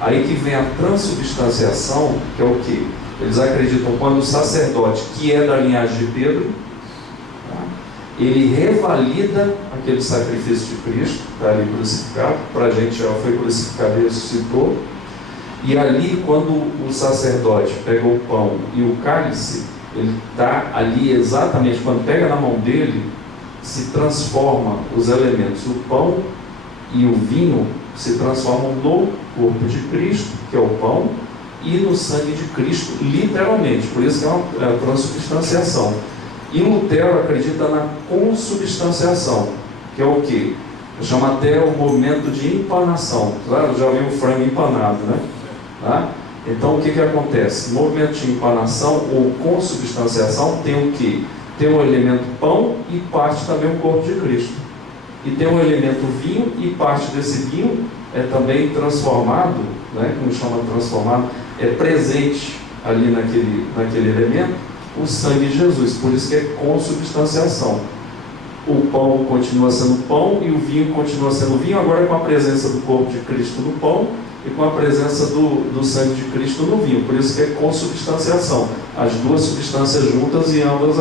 Aí que vem a transubstanciação, que é o quê? Eles acreditam quando o sacerdote, que é da linhagem de Pedro, ele revalida aquele sacrifício de Cristo, está ali crucificado, para a gente já foi crucificado e ressuscitou, e ali quando o sacerdote pega o pão e o cálice, ele está ali exatamente, quando pega na mão dele, se transforma os elementos, o pão e o vinho se transformam no corpo de Cristo, que é o pão, e no sangue de Cristo, literalmente, por isso que é uma transubstanciação. E Lutero acredita na consubstanciação, que é o que? Chama até o movimento de empanação. Claro, já viu o frango empanado, né? Tá? Então o que acontece? No movimento de empanação ou consubstanciação tem o que? Tem o elemento pão e parte também o corpo de Cristo. E tem o elemento vinho e parte desse vinho é também transformado, né? Como chama transformado, é presente ali naquele elemento o sangue de Jesus, por isso que é consubstanciação. O pão continua sendo pão e o vinho continua sendo vinho, agora com a presença do corpo de Cristo no pão e com a presença do sangue de Cristo no vinho, por isso que é consubstanciação, as duas substâncias juntas e ambas,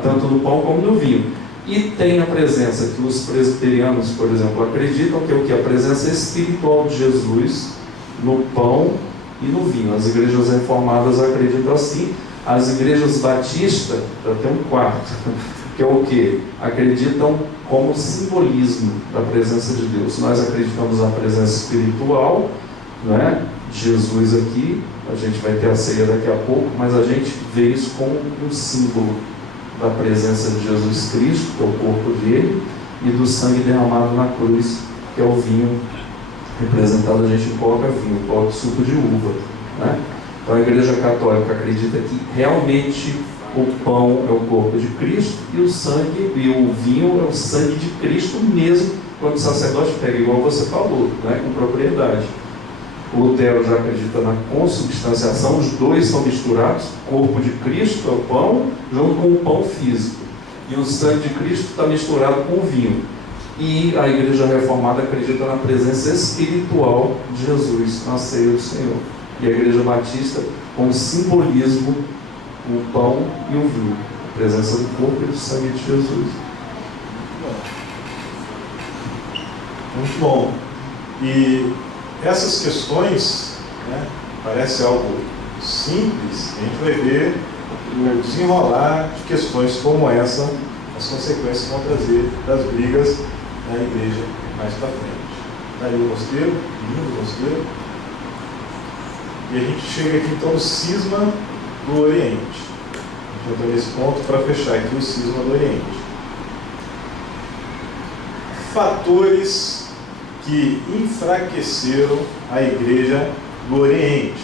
tanto no pão como no vinho. E tem a presença que os presbiterianos, por exemplo, acreditam que é o que? A presença espiritual de Jesus no pão e no vinho. As igrejas reformadas acreditam assim. As igrejas batistas, já tem um quarto, que é o que? Acreditam como simbolismo da presença de Deus. Nós acreditamos na presença espiritual, né? Jesus aqui, a gente vai ter a ceia daqui a pouco, mas a gente vê isso como um símbolo da presença de Jesus Cristo, que é o corpo dele, e do sangue derramado na cruz, que é o vinho representado. A gente coloca vinho, coloca suco de uva, né? Então a Igreja Católica acredita que realmente o pão é o corpo de Cristo e o sangue e o vinho é o sangue de Cristo mesmo, quando o sacerdote pega, igual você falou, né, com propriedade. O Lutero já acredita na consubstanciação, os dois são misturados, o corpo de Cristo é o pão, junto com o pão físico, e o sangue de Cristo está misturado com o vinho. E a Igreja Reformada acredita na presença espiritual de Jesus na ceia do Senhor. E a Igreja Batista, com simbolismo, o pão e o vinho, a presença do corpo e do sangue de Jesus. Muito bom. E essas questões, né, parece algo simples, a gente vai ver o desenrolar de questões como essa, as consequências que vão trazer das brigas na igreja mais para frente. Está aí o mosteiro, lindo mosteiro. E a gente chega aqui então no cisma do Oriente. A gente entra nesse ponto para fechar aqui o cisma do Oriente. Fatores que enfraqueceram a igreja do Oriente.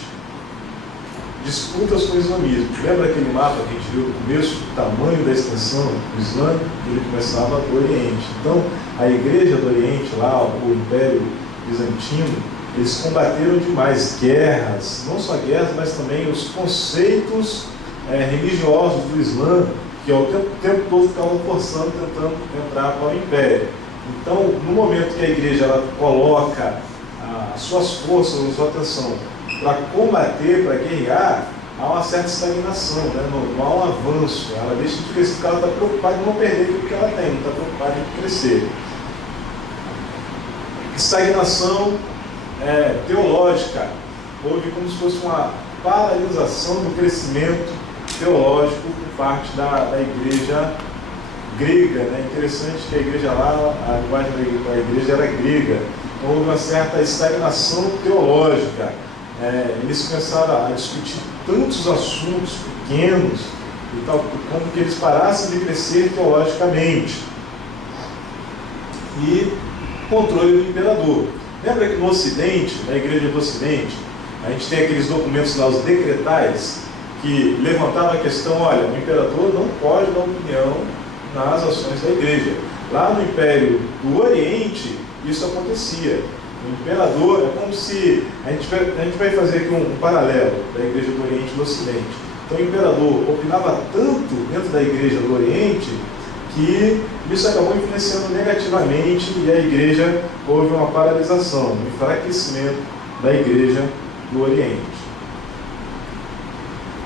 Disputas com o islamismo. Lembra aquele mapa que a gente viu no começo? O tamanho da extensão do Islã? Ele começava do Oriente. Então, a igreja do Oriente, lá, o Império Bizantino, eles combateram demais guerras, não só guerras, mas também os conceitos religiosos do Islã, que ao tempo todo ficavam forçando, tentando entrar para o Império. Então, no momento que a igreja ela coloca as suas forças, a sua atenção para combater, para guerrear, há uma certa estagnação, né? Não há um avanço. Ela deixa de crescer porque ela está preocupada em não perder aquilo que ela tem, não está preocupada em crescer. Estagnação teológica. Houve como se fosse uma paralisação do crescimento teológico por parte da igreja grega, né? Interessante que a igreja lá, a linguagem da igreja era grega. Então houve uma certa estagnação teológica. Eles começaram a discutir tantos assuntos pequenos e tal, como que eles parassem de crescer teologicamente. E controle do imperador. Lembra que no Ocidente, na igreja do Ocidente, a gente tem aqueles documentos lá, os decretais, que levantavam a questão, olha, o imperador não pode dar opinião nas ações da igreja. Lá no Império do Oriente, isso acontecia. O imperador é como se... A gente vai fazer aqui um paralelo da igreja do Oriente e do Ocidente. Então o imperador opinava tanto dentro da igreja do Oriente que isso acabou influenciando negativamente e a igreja houve uma paralisação, um enfraquecimento da igreja do Oriente.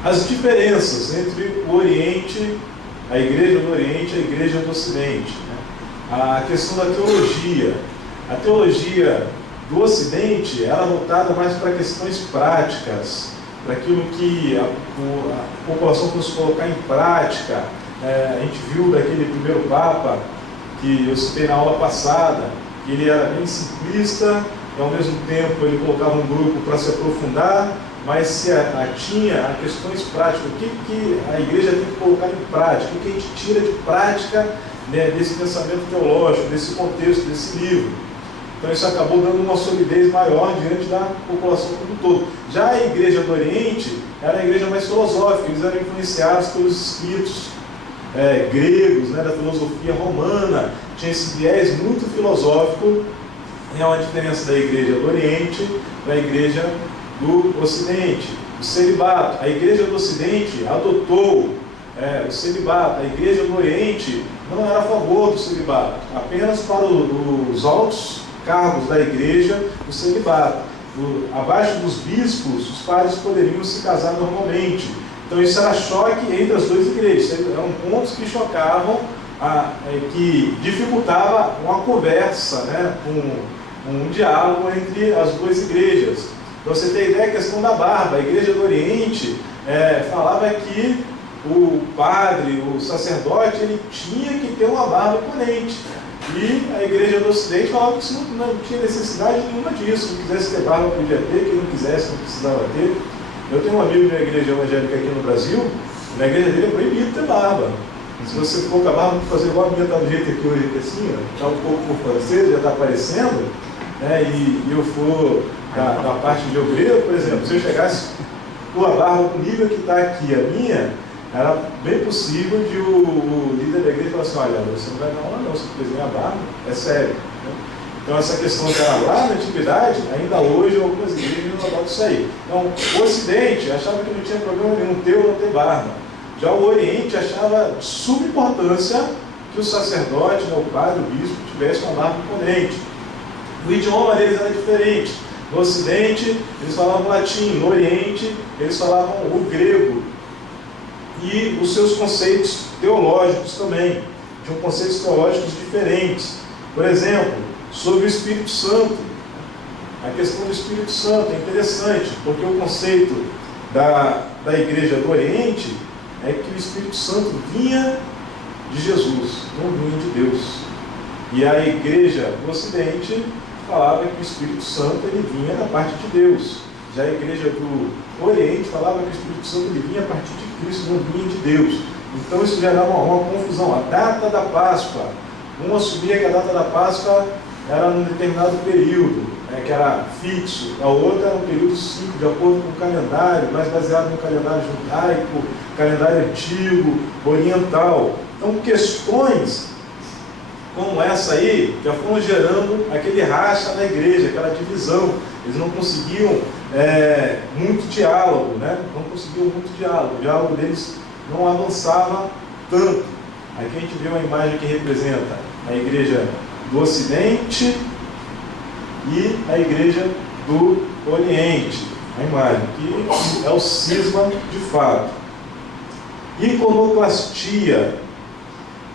As diferenças entre o Oriente, a igreja do Oriente e a igreja do Ocidente. Né? A questão da teologia. A teologia do Ocidente era voltada mais para questões práticas, para aquilo que a população fosse colocar em prática. A gente viu daquele primeiro Papa, que eu citei na aula passada, que ele era bem simplista, e ao mesmo tempo ele colocava um grupo para se aprofundar, mas se tinha questões práticas, o que a igreja tem que colocar em prática, o que a gente tira de prática, né, desse pensamento teológico, desse contexto, desse livro. Então isso acabou dando uma solidez maior diante da população como um todo. Já a igreja do Oriente era a igreja mais filosófica, eles eram influenciados pelos escritos gregos, né, da filosofia romana, tinha esse viés muito filosófico. É uma diferença da igreja do Oriente para a igreja do Ocidente. O celibato, a igreja do Ocidente adotou o celibato, a igreja do Oriente não era a favor do celibato, apenas para os altos cargos da igreja, o celibato. Abaixo dos bispos, os padres poderiam se casar normalmente. Então isso era choque entre as duas igrejas, eram pontos que chocavam, que dificultava uma conversa, né, um diálogo entre as duas igrejas. Para você ter ideia, a questão da barba, a igreja do Oriente falava que o padre, o sacerdote, ele tinha que ter uma barba imponente. E a igreja do Ocidente falava que isso não tinha necessidade nenhuma disso. Quem quisesse ter barba podia ter, quem não quisesse não precisava ter. Eu tenho um amigo na igreja evangélica aqui no Brasil, na igreja dele é proibido ter barba. Se você for com a barba, fazer igual a minha, está do jeito aqui hoje, aqui assim, está um pouco por francês, já está aparecendo, né, e eu for da parte de obreiro, por exemplo, se eu chegasse com a barba no nível que está aqui a minha, era bem possível de o líder da igreja falar assim, olha, você não vai dar aula não, se você desenhar a barba, é sério. Né? Então essa questão que era lá na antiguidade, ainda hoje algumas igrejas não adotam isso aí. Então o Ocidente achava que não tinha problema nenhum ter ou não ter barba. Já o Oriente achava de suma importância que o sacerdote, né, o padre, o bispo, tivesse uma barba imponente. O idioma deles era diferente. No Ocidente, eles falavam latim. No Oriente, eles falavam o grego. E os seus conceitos teológicos também. Tinham conceitos teológicos diferentes. Por exemplo, sobre o Espírito Santo. A questão do Espírito Santo é interessante, porque o conceito da igreja do Oriente é que o Espírito Santo vinha de Jesus, não vinha de Deus. E a igreja do Ocidente falava que o Espírito Santo ele vinha da parte de Deus. Já a igreja do Oriente falava que o Espírito Santo ele vinha a partir de Cristo, não vinha de Deus. Então isso gerava uma confusão. A data da Páscoa, um assumia que a data da Páscoa era num determinado período, né, que era fixo, a outra era um período cíclico, de acordo com o calendário, mais baseado no calendário judaico, calendário antigo, oriental. Então questões como essa aí já foram gerando aquele racha na igreja, aquela divisão. Eles não conseguiam muito diálogo, né? Não conseguiam muito diálogo. O diálogo deles não avançava tanto. Aqui a gente vê uma imagem que representa a igreja do Ocidente e a igreja do Oriente. a imagem, que é o cisma de fato. Iconoclastia,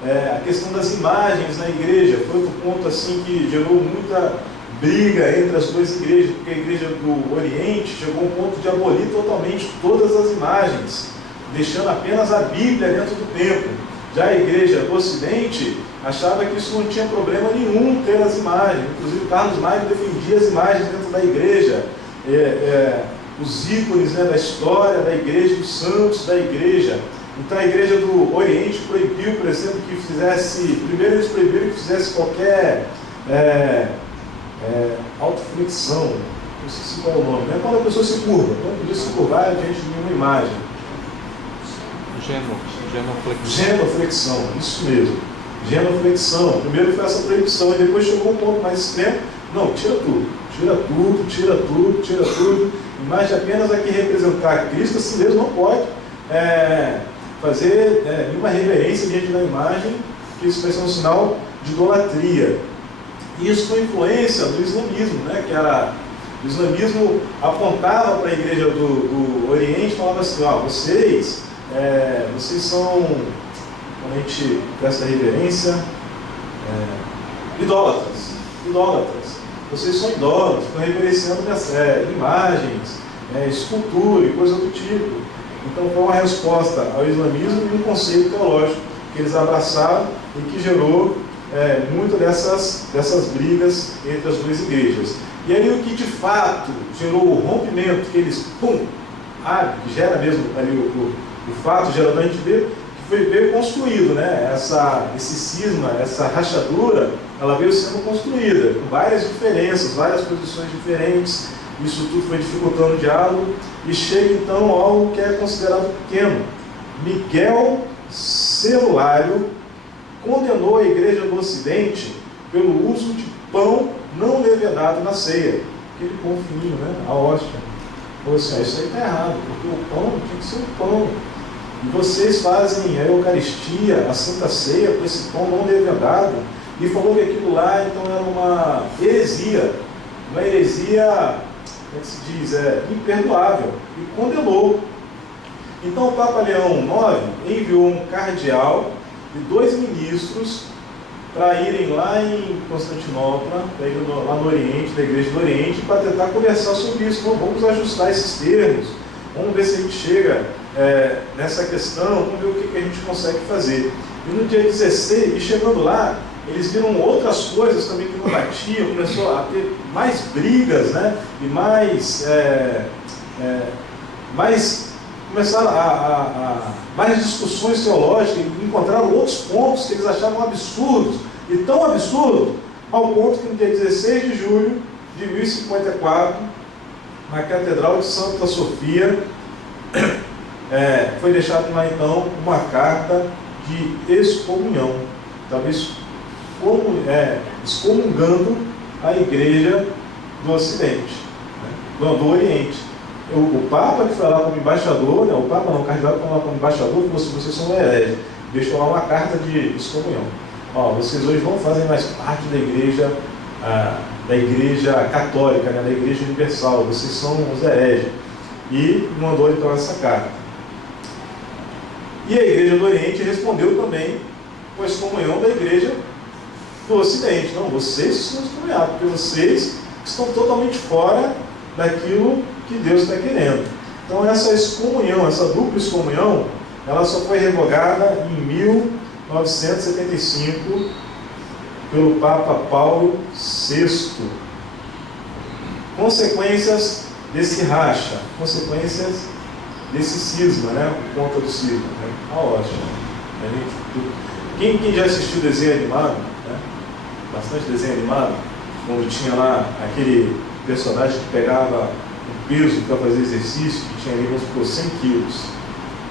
a questão das imagens na igreja, foi outro ponto assim que gerou muita briga entre as duas igrejas, porque a igreja do Oriente chegou a um ponto de abolir totalmente todas as imagens, deixando apenas a Bíblia dentro do templo. Já a igreja do Ocidente achava que isso não tinha problema nenhum ter as imagens. Inclusive Carlos Magno defendia as imagens dentro da igreja, os ícones, né, da história da igreja, dos santos da igreja. Então a igreja do Oriente proibiu, por exemplo, que fizesse, primeiro eles proibiram que fizesse qualquer autoflexão, não sei se qual é o nome, né? Quando a pessoa se curva, não podia se curvar diante de nenhuma imagem. Genoflexão, isso mesmo. Genoflexão. Primeiro foi essa proibição, e depois chegou um ponto mais extremo. Não, tira tudo. Imagem apenas a que representar Cristo, assim mesmo não pode fazer nenhuma reverência diante da imagem, que isso vai ser um sinal de idolatria. E isso foi influência do islamismo, né? Que era, o islamismo apontava para a igreja do Oriente e falava assim: vocês são, quando a gente presta reverência, idólatras. Vocês são idólatras, estão reverenciando imagens, escultura e coisa do tipo. Então foi uma resposta ao islamismo e um conceito teológico que eles abraçaram e que gerou muito dessas brigas entre as duas igrejas. E aí o que de fato gerou o rompimento, que eles, que gera mesmo ali o fato gerador, a gente vê que veio construído, né? Esse cisma, essa rachadura, ela veio sendo construída, com várias diferenças, várias posições diferentes. Isso tudo foi dificultando o diálogo, e chega então a algo que é considerado pequeno. Miguel Celulário condenou a igreja do Ocidente pelo uso de pão não levedado na ceia. Aquele pão fininho, né? A hóstia. Falou assim: isso aí está errado, porque o pão tinha que ser um pão. E vocês fazem a Eucaristia, a Santa Ceia, com esse pão não levedado. E falou que aquilo lá então era uma heresia. Uma heresia, como é que se diz? Imperdoável. E condenou. Então o Papa Leão IX enviou um cardeal e 2 ministros para irem lá em Constantinopla, para ir lá no Oriente, da Igreja do Oriente, para tentar conversar sobre isso. Então, vamos ajustar esses termos, vamos ver se a gente chega nessa questão, vamos ver o que a gente consegue fazer. E no dia 16, e chegando lá, eles viram outras coisas também que não batiam, começou a ter mais brigas, né? E começaram mais discussões teológicas, e encontraram outros pontos que eles achavam absurdos, e tão absurdos, ao ponto que no dia 16 de julho de 1054, na Catedral de Santa Sofia, foi deixada lá então uma carta de excomunhão, talvez excomungando a igreja do Ocidente, né? do Oriente. O Papa que foi lá como embaixador, o Papa não, o cardeal que foi lá como embaixador, falou assim: vocês são hereges, deixou lá uma carta de excomunhão. Vocês hoje não fazem mais parte da igreja católica, né, da igreja universal, vocês são os hereges. E mandou então essa carta. E a igreja do Oriente respondeu também com a excomunhão da igreja do Ocidente. Não, vocês são excomunhados, porque vocês estão totalmente fora daquilo que Deus está querendo. Então essa excomunhão, essa dupla excomunhão, ela só foi revogada em 1975 pelo Papa Paulo VI. Consequências desse racha, consequências desse cisma, né? Por conta do cisma, né? A hóstia. Quem já assistiu desenho animado, né? Bastante desenho animado, quando tinha lá aquele personagem que pegava um peso para fazer exercício, que tinha ali, vamos supor, 100 quilos.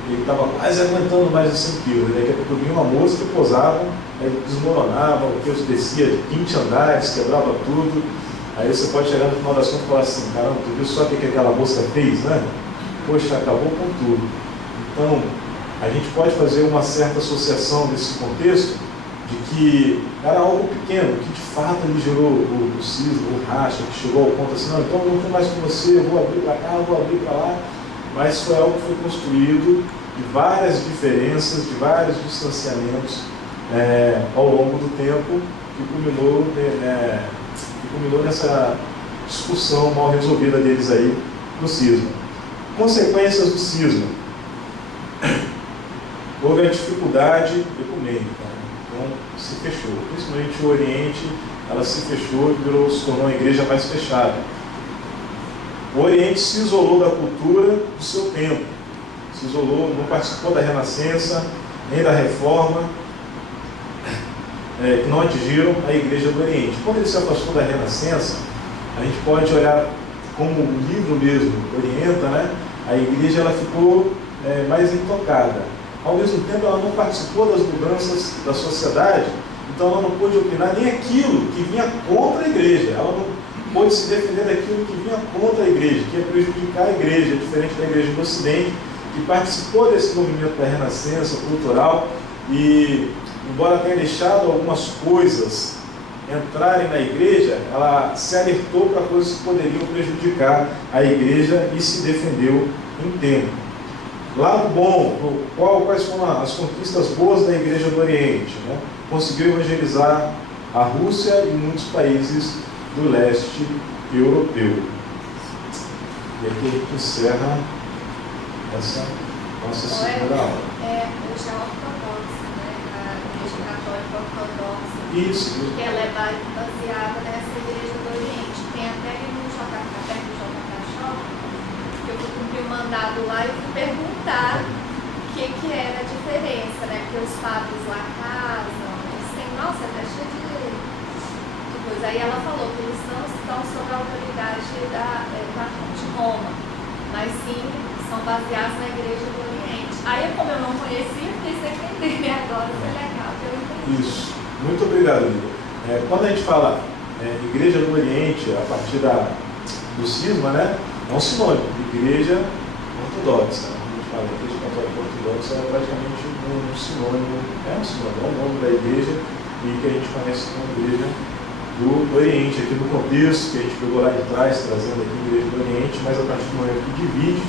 Ele estava quase aguentando mais de 100 quilos. Daqui a pouco vinha uma moça que posava, aí desmoronava, o peso descia de 20 andares, quebrava tudo. Aí você pode chegar no final das contas e falar assim: caramba, tu viu só o que aquela moça fez, né? Poxa, acabou com tudo. Então, a gente pode fazer uma certa associação desse contexto de que era algo pequeno, que de fato ele gerou o cisma, o racha, que chegou ao ponto assim, não, então eu não estou mais com você, eu vou abrir para cá, eu vou abrir para lá, mas foi algo que foi construído de várias diferenças, de vários distanciamentos ao longo do tempo, que culminou nessa discussão mal resolvida deles aí no cisma. Consequências do cisma. Houve a dificuldade ecumênica, então se fechou. Principalmente o Oriente, ela se fechou e se tornou uma igreja mais fechada. O Oriente se isolou da cultura do seu tempo, se isolou, não participou da Renascença, nem da Reforma, que não atingiram a igreja do Oriente. Quando ele se afastou da Renascença, a gente pode olhar como o livro mesmo orienta, né? A igreja ela ficou mais intocada. Ao mesmo tempo, ela não participou das mudanças da sociedade, então ela não pôde opinar nem aquilo que vinha contra a igreja. Ela não pôde se defender daquilo que vinha contra a igreja, que ia prejudicar a igreja, diferente da igreja do Ocidente, que participou desse movimento da renascença cultural e, embora tenha deixado algumas coisas entrarem na igreja, ela se alertou para coisas que poderiam prejudicar a igreja e se defendeu em tempo. Lado bom, quais foram as conquistas boas da igreja do Oriente? Né? Conseguiu evangelizar a Rússia e muitos países do leste europeu. E aqui a gente encerra essa nossa segunda aula. É a igreja ortodoxa, né? A igreja católica ortodoxa. Isso. Que ela é baseada nessa igreja do Oriente. Tem até no JK, perto do JK Shopping, que eu fui cumprir um mandado lá e fui perguntar o que era a diferença, né? Porque os padres lá casam, eles têm, nossa, até cheio de coisa. Aí ela falou que eles não estão sob a autoridade de Roma, mas sim são baseados na igreja do Oriente. Aí, como eu não conhecia, quis entender agora, foi legal que eu entendi. Isso. Muito obrigado, Lívia. Quando a gente fala igreja do Oriente, a partir do cisma, né, é um sinônimo de igreja ortodoxa. Quando a gente fala igreja católica ortodoxa, é praticamente um sinônimo, é o nome da igreja e que a gente conhece como igreja do Oriente, aqui no contexto que a gente pegou lá de trás, trazendo aqui a igreja do Oriente, mas a partir do momento que divide,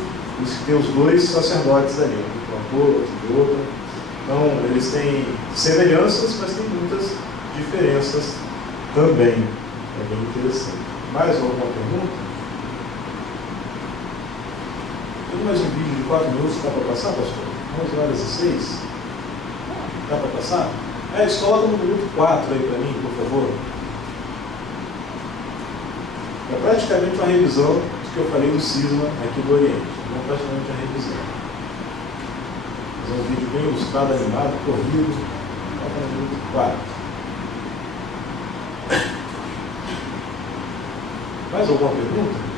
tem os dois sacerdotes ali, um de uma cor, outro de outra. Então, eles têm semelhanças, mas tem muitas diferenças também. É bem interessante. Mais alguma pergunta? Tem mais um vídeo de 4 minutos que dá para passar, pastor? 11h06? Dá para passar? Eles colocam no minuto 4 aí para mim, por favor. É praticamente uma revisão do que eu falei do cisma aqui do Oriente. Não é praticamente uma revisão. É um vídeo bem ilustrado, animado, corrido. Olha no minuto 4. Mais alguma pergunta?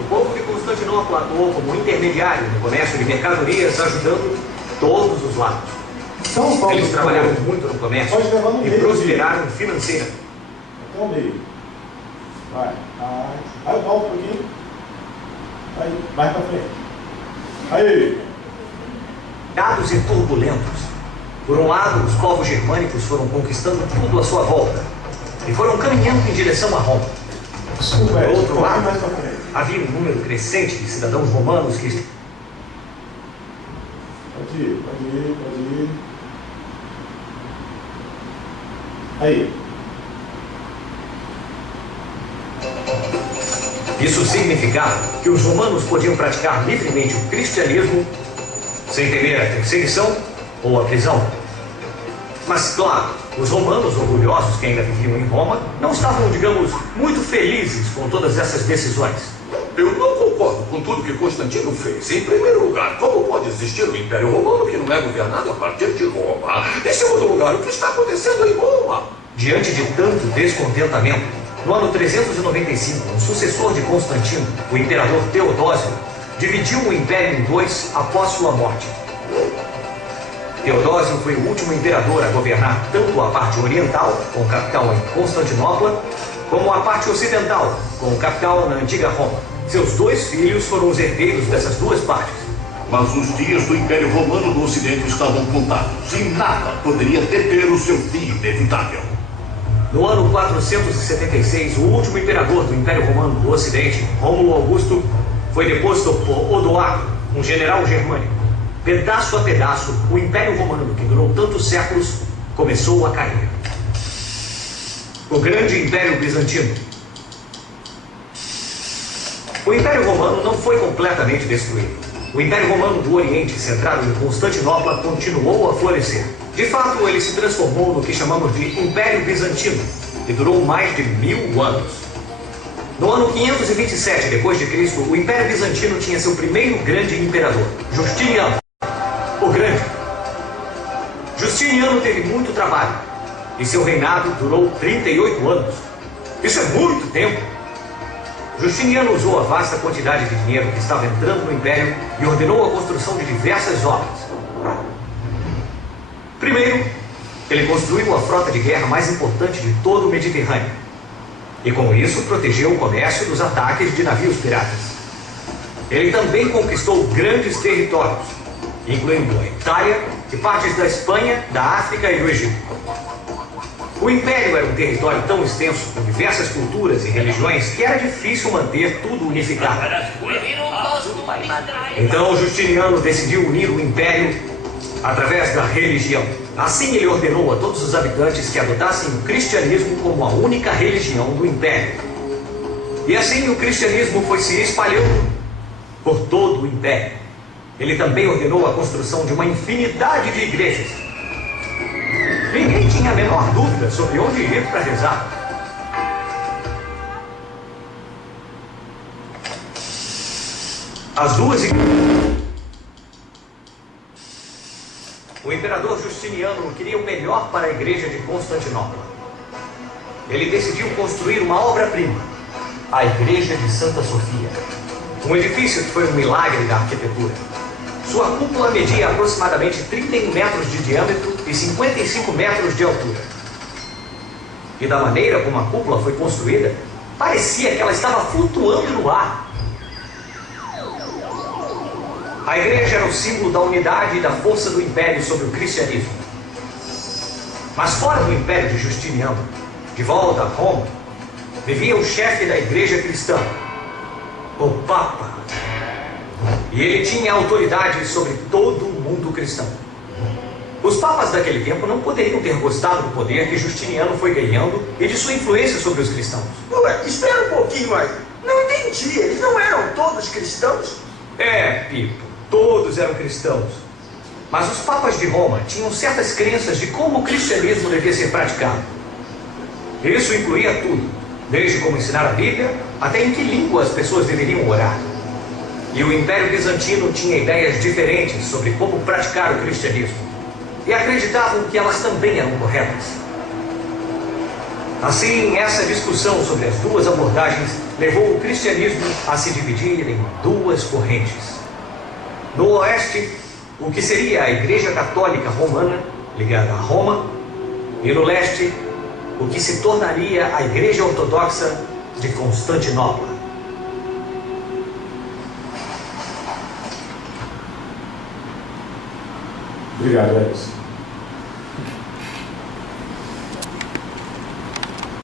O povo de Constantinopla atuou como intermediário no comércio de mercadorias, ajudando todos os lados. Então, eles trabalharam muito no comércio e prosperaram financeiramente. Até o meio. Vai. Vai o palco um pouquinho. Aí, mais para frente. Aí. Dados e turbulentos. Por um lado, os povos germânicos foram conquistando tudo à sua volta e foram caminhando em direção a Roma. Desculpa, Por outro lado, mais para frente. havia um número crescente de cidadãos romanos que... Pode ir. Aí. Isso significava que os romanos podiam praticar livremente o cristianismo sem temer a perseguição ou a prisão. Mas, claro, os romanos orgulhosos que ainda viviam em Roma não estavam, digamos, muito felizes com todas essas decisões. Eu não concordo com tudo que Constantino fez. Em primeiro lugar, como pode existir um Império Romano que não é governado a partir de Roma? Em segundo lugar, o que está acontecendo em Roma? Diante de tanto descontentamento, no ano 395, um sucessor de Constantino, o imperador Teodósio, dividiu o império em dois após sua morte. Teodósio foi o último imperador a governar tanto a parte oriental, com capital em Constantinopla, como a parte ocidental, com capital na antiga Roma. Seus dois filhos foram os herdeiros dessas duas partes. Mas os dias do Império Romano do Ocidente estavam contados e nada poderia deter o seu fim inevitável. No ano 476, o último imperador do Império Romano do Ocidente, Rômulo Augusto, foi deposto por Odoacro, um general germânico. Pedaço a pedaço, o Império Romano, que durou tantos séculos, começou a cair. O grande Império Bizantino. O Império Romano não foi completamente destruído. O Império Romano do Oriente, centrado em Constantinopla, continuou a florescer. De fato, ele se transformou no que chamamos de Império Bizantino, que durou mais de 1000 anos. No ano 527 d.C., o Império Bizantino tinha seu primeiro grande imperador, Justiniano, o Grande. Justiniano teve muito trabalho, e seu reinado durou 38 anos. Isso é muito tempo! Justiniano usou a vasta quantidade de dinheiro que estava entrando no Império e ordenou a construção de diversas obras. Primeiro, ele construiu a frota de guerra mais importante de todo o Mediterrâneo. E com isso protegeu o comércio dos ataques de navios piratas. Ele também conquistou grandes territórios, incluindo a Itália e partes da Espanha, da África e do Egito. O Império era um território tão extenso, com diversas culturas e religiões, que era difícil manter tudo unificado. Então Justiniano decidiu unir o Império através da religião. Assim ele ordenou a todos os habitantes que adotassem o cristianismo como a única religião do Império. E assim o cristianismo foi se espalhando por todo o Império. Ele também ordenou a construção de uma infinidade de igrejas. Ninguém tinha a menor dúvida sobre onde ir para rezar. As duas igrejas. O imperador Justiniano queria o melhor para a igreja de Constantinopla. Ele decidiu construir uma obra-prima, a Igreja de Santa Sofia. Um edifício que foi um milagre da arquitetura. Sua cúpula media aproximadamente 31 metros de diâmetro e 55 metros de altura. E da maneira como a cúpula foi construída, parecia que ela estava flutuando no ar. A igreja era o símbolo da unidade e da força do Império sobre o cristianismo. Mas fora do Império de Justiniano, de volta a Roma, vivia o chefe da igreja cristã, o Papa. E ele tinha autoridade sobre todo o mundo cristão. Os papas daquele tempo não poderiam ter gostado do poder que Justiniano foi ganhando e de sua influência sobre os cristãos. Ué, espera um pouquinho aí. Não entendi, eles não eram todos cristãos? É, Pipo, todos eram cristãos. Mas os papas de Roma tinham certas crenças de como o cristianismo devia ser praticado. Isso incluía tudo, desde como ensinar a Bíblia até em que língua as pessoas deveriam orar. E o Império Bizantino tinha ideias diferentes sobre como praticar o cristianismo. E acreditavam que elas também eram corretas. Assim, essa discussão sobre as duas abordagens levou o cristianismo a se dividir em duas correntes. No oeste, o que seria a Igreja Católica Romana, ligada a Roma, e no leste, o que se tornaria a Igreja Ortodoxa de Constantinopla. Obrigado, Edson.